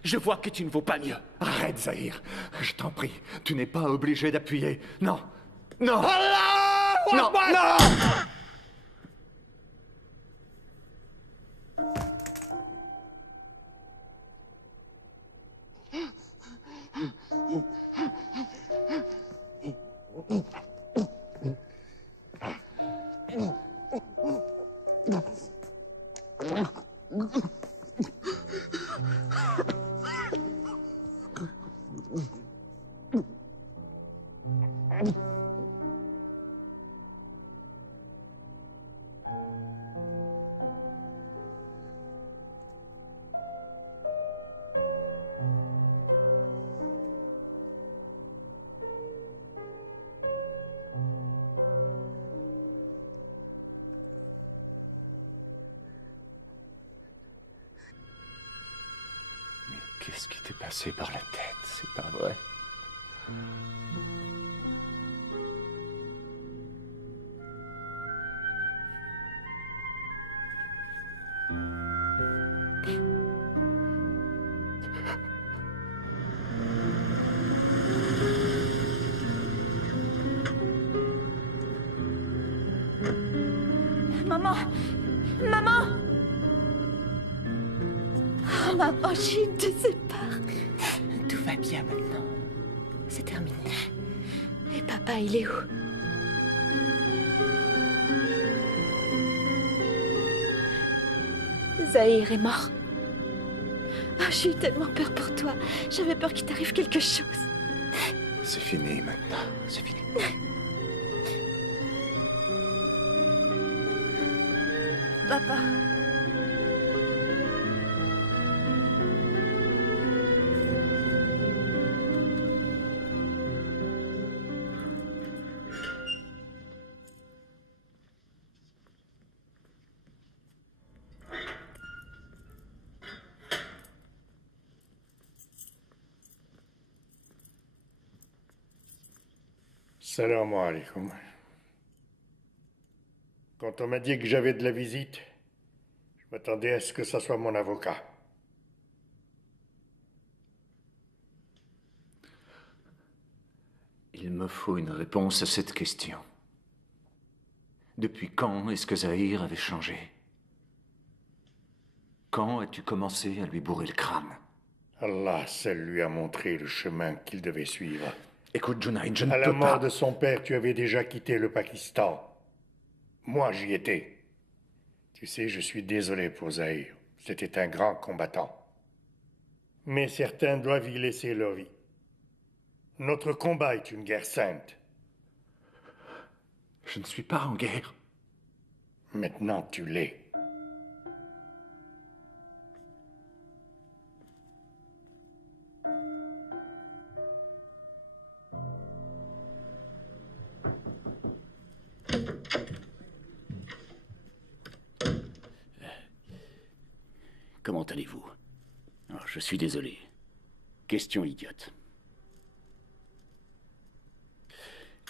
Je vois que tu ne vaux pas mieux. Arrête, Zahir. Je t'en prie. Tu n'es pas obligé d'appuyer. Non. Non. Allah! Non. Non. Qu'est-ce qui t'est passé par la tête? C'est pas vrai. Maman! Maman! Oh, maman, je ne te sépare. Tout va bien maintenant. C'est terminé. Et papa, il est où? Zahir est mort. Oh, j'ai eu tellement peur pour toi. J'avais peur qu'il t'arrive quelque chose. C'est fini maintenant. C'est fini. Papa. Salam alaikum. Quand on m'a dit que j'avais de la visite, je m'attendais à ce que ça soit mon avocat. Il me faut une réponse à cette question. Depuis quand est-ce que Zahir avait changé? Quand as-tu commencé à lui bourrer le crâne? Allah seul lui a montré le chemin qu'il devait suivre. Écoute, Junaid, je ne peux pas... À la mort de son père, tu avais déjà quitté le Pakistan. Moi, j'y étais. Tu sais, je suis désolé pour Zahir. C'était un grand combattant. Mais certains doivent y laisser leur vie. Notre combat est une guerre sainte. Je ne suis pas en guerre. Maintenant, tu l'es. Comment allez-vous? Alors, je suis désolé. Question idiote.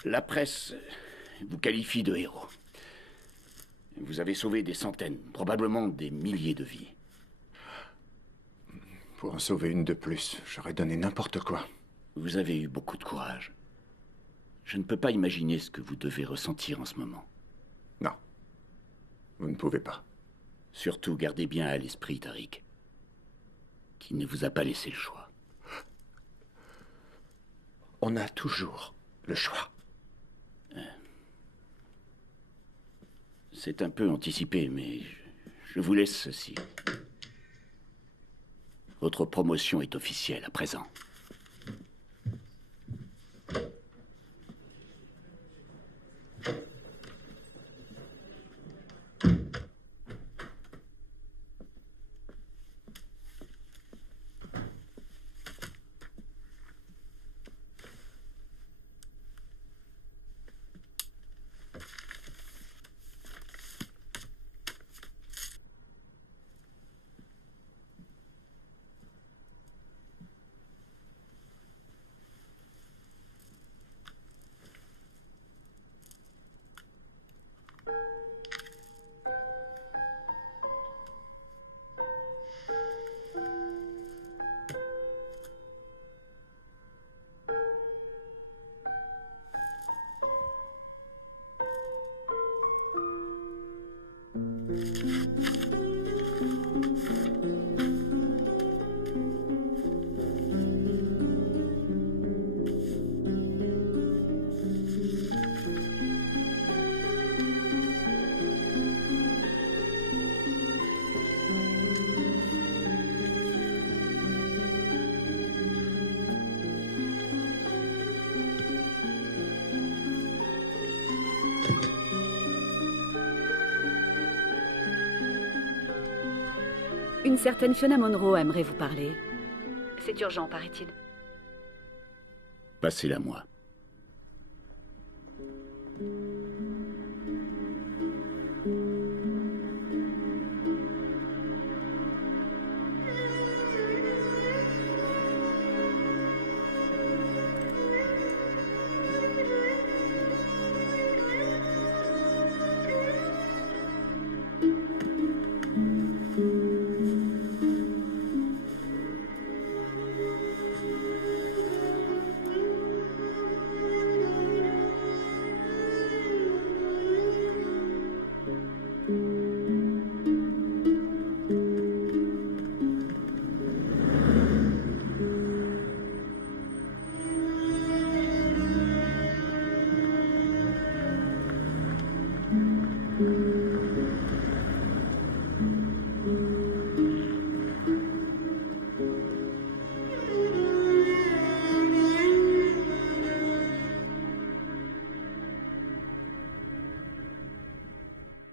La presse vous qualifie de héros. Vous avez sauvé des centaines, probablement des milliers de vies. Pour en sauver une de plus, j'aurais donné n'importe quoi. Vous avez eu beaucoup de courage. Je ne peux pas imaginer ce que vous devez ressentir en ce moment. Non. Vous ne pouvez pas. Surtout, gardez bien à l'esprit, Tariq, qui ne vous a pas laissé le choix. On a toujours le choix. C'est un peu anticipé, mais je vous laisse ceci. Votre promotion est officielle à présent. Une certaine Fiona Monroe aimerait vous parler. C'est urgent, paraît-il. Passez-la moi.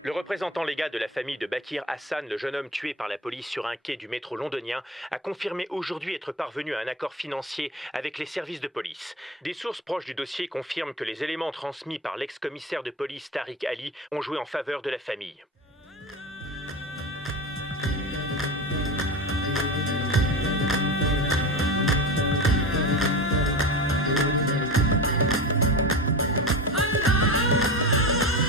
Le représentant légal de la famille de Bakir Hassan, le jeune homme tué par la police sur un quai du métro londonien, a confirmé aujourd'hui être parvenu à un accord financier avec les services de police. Des sources proches du dossier confirment que les éléments transmis par l'ex-commissaire de police Tariq Ali ont joué en faveur de la famille.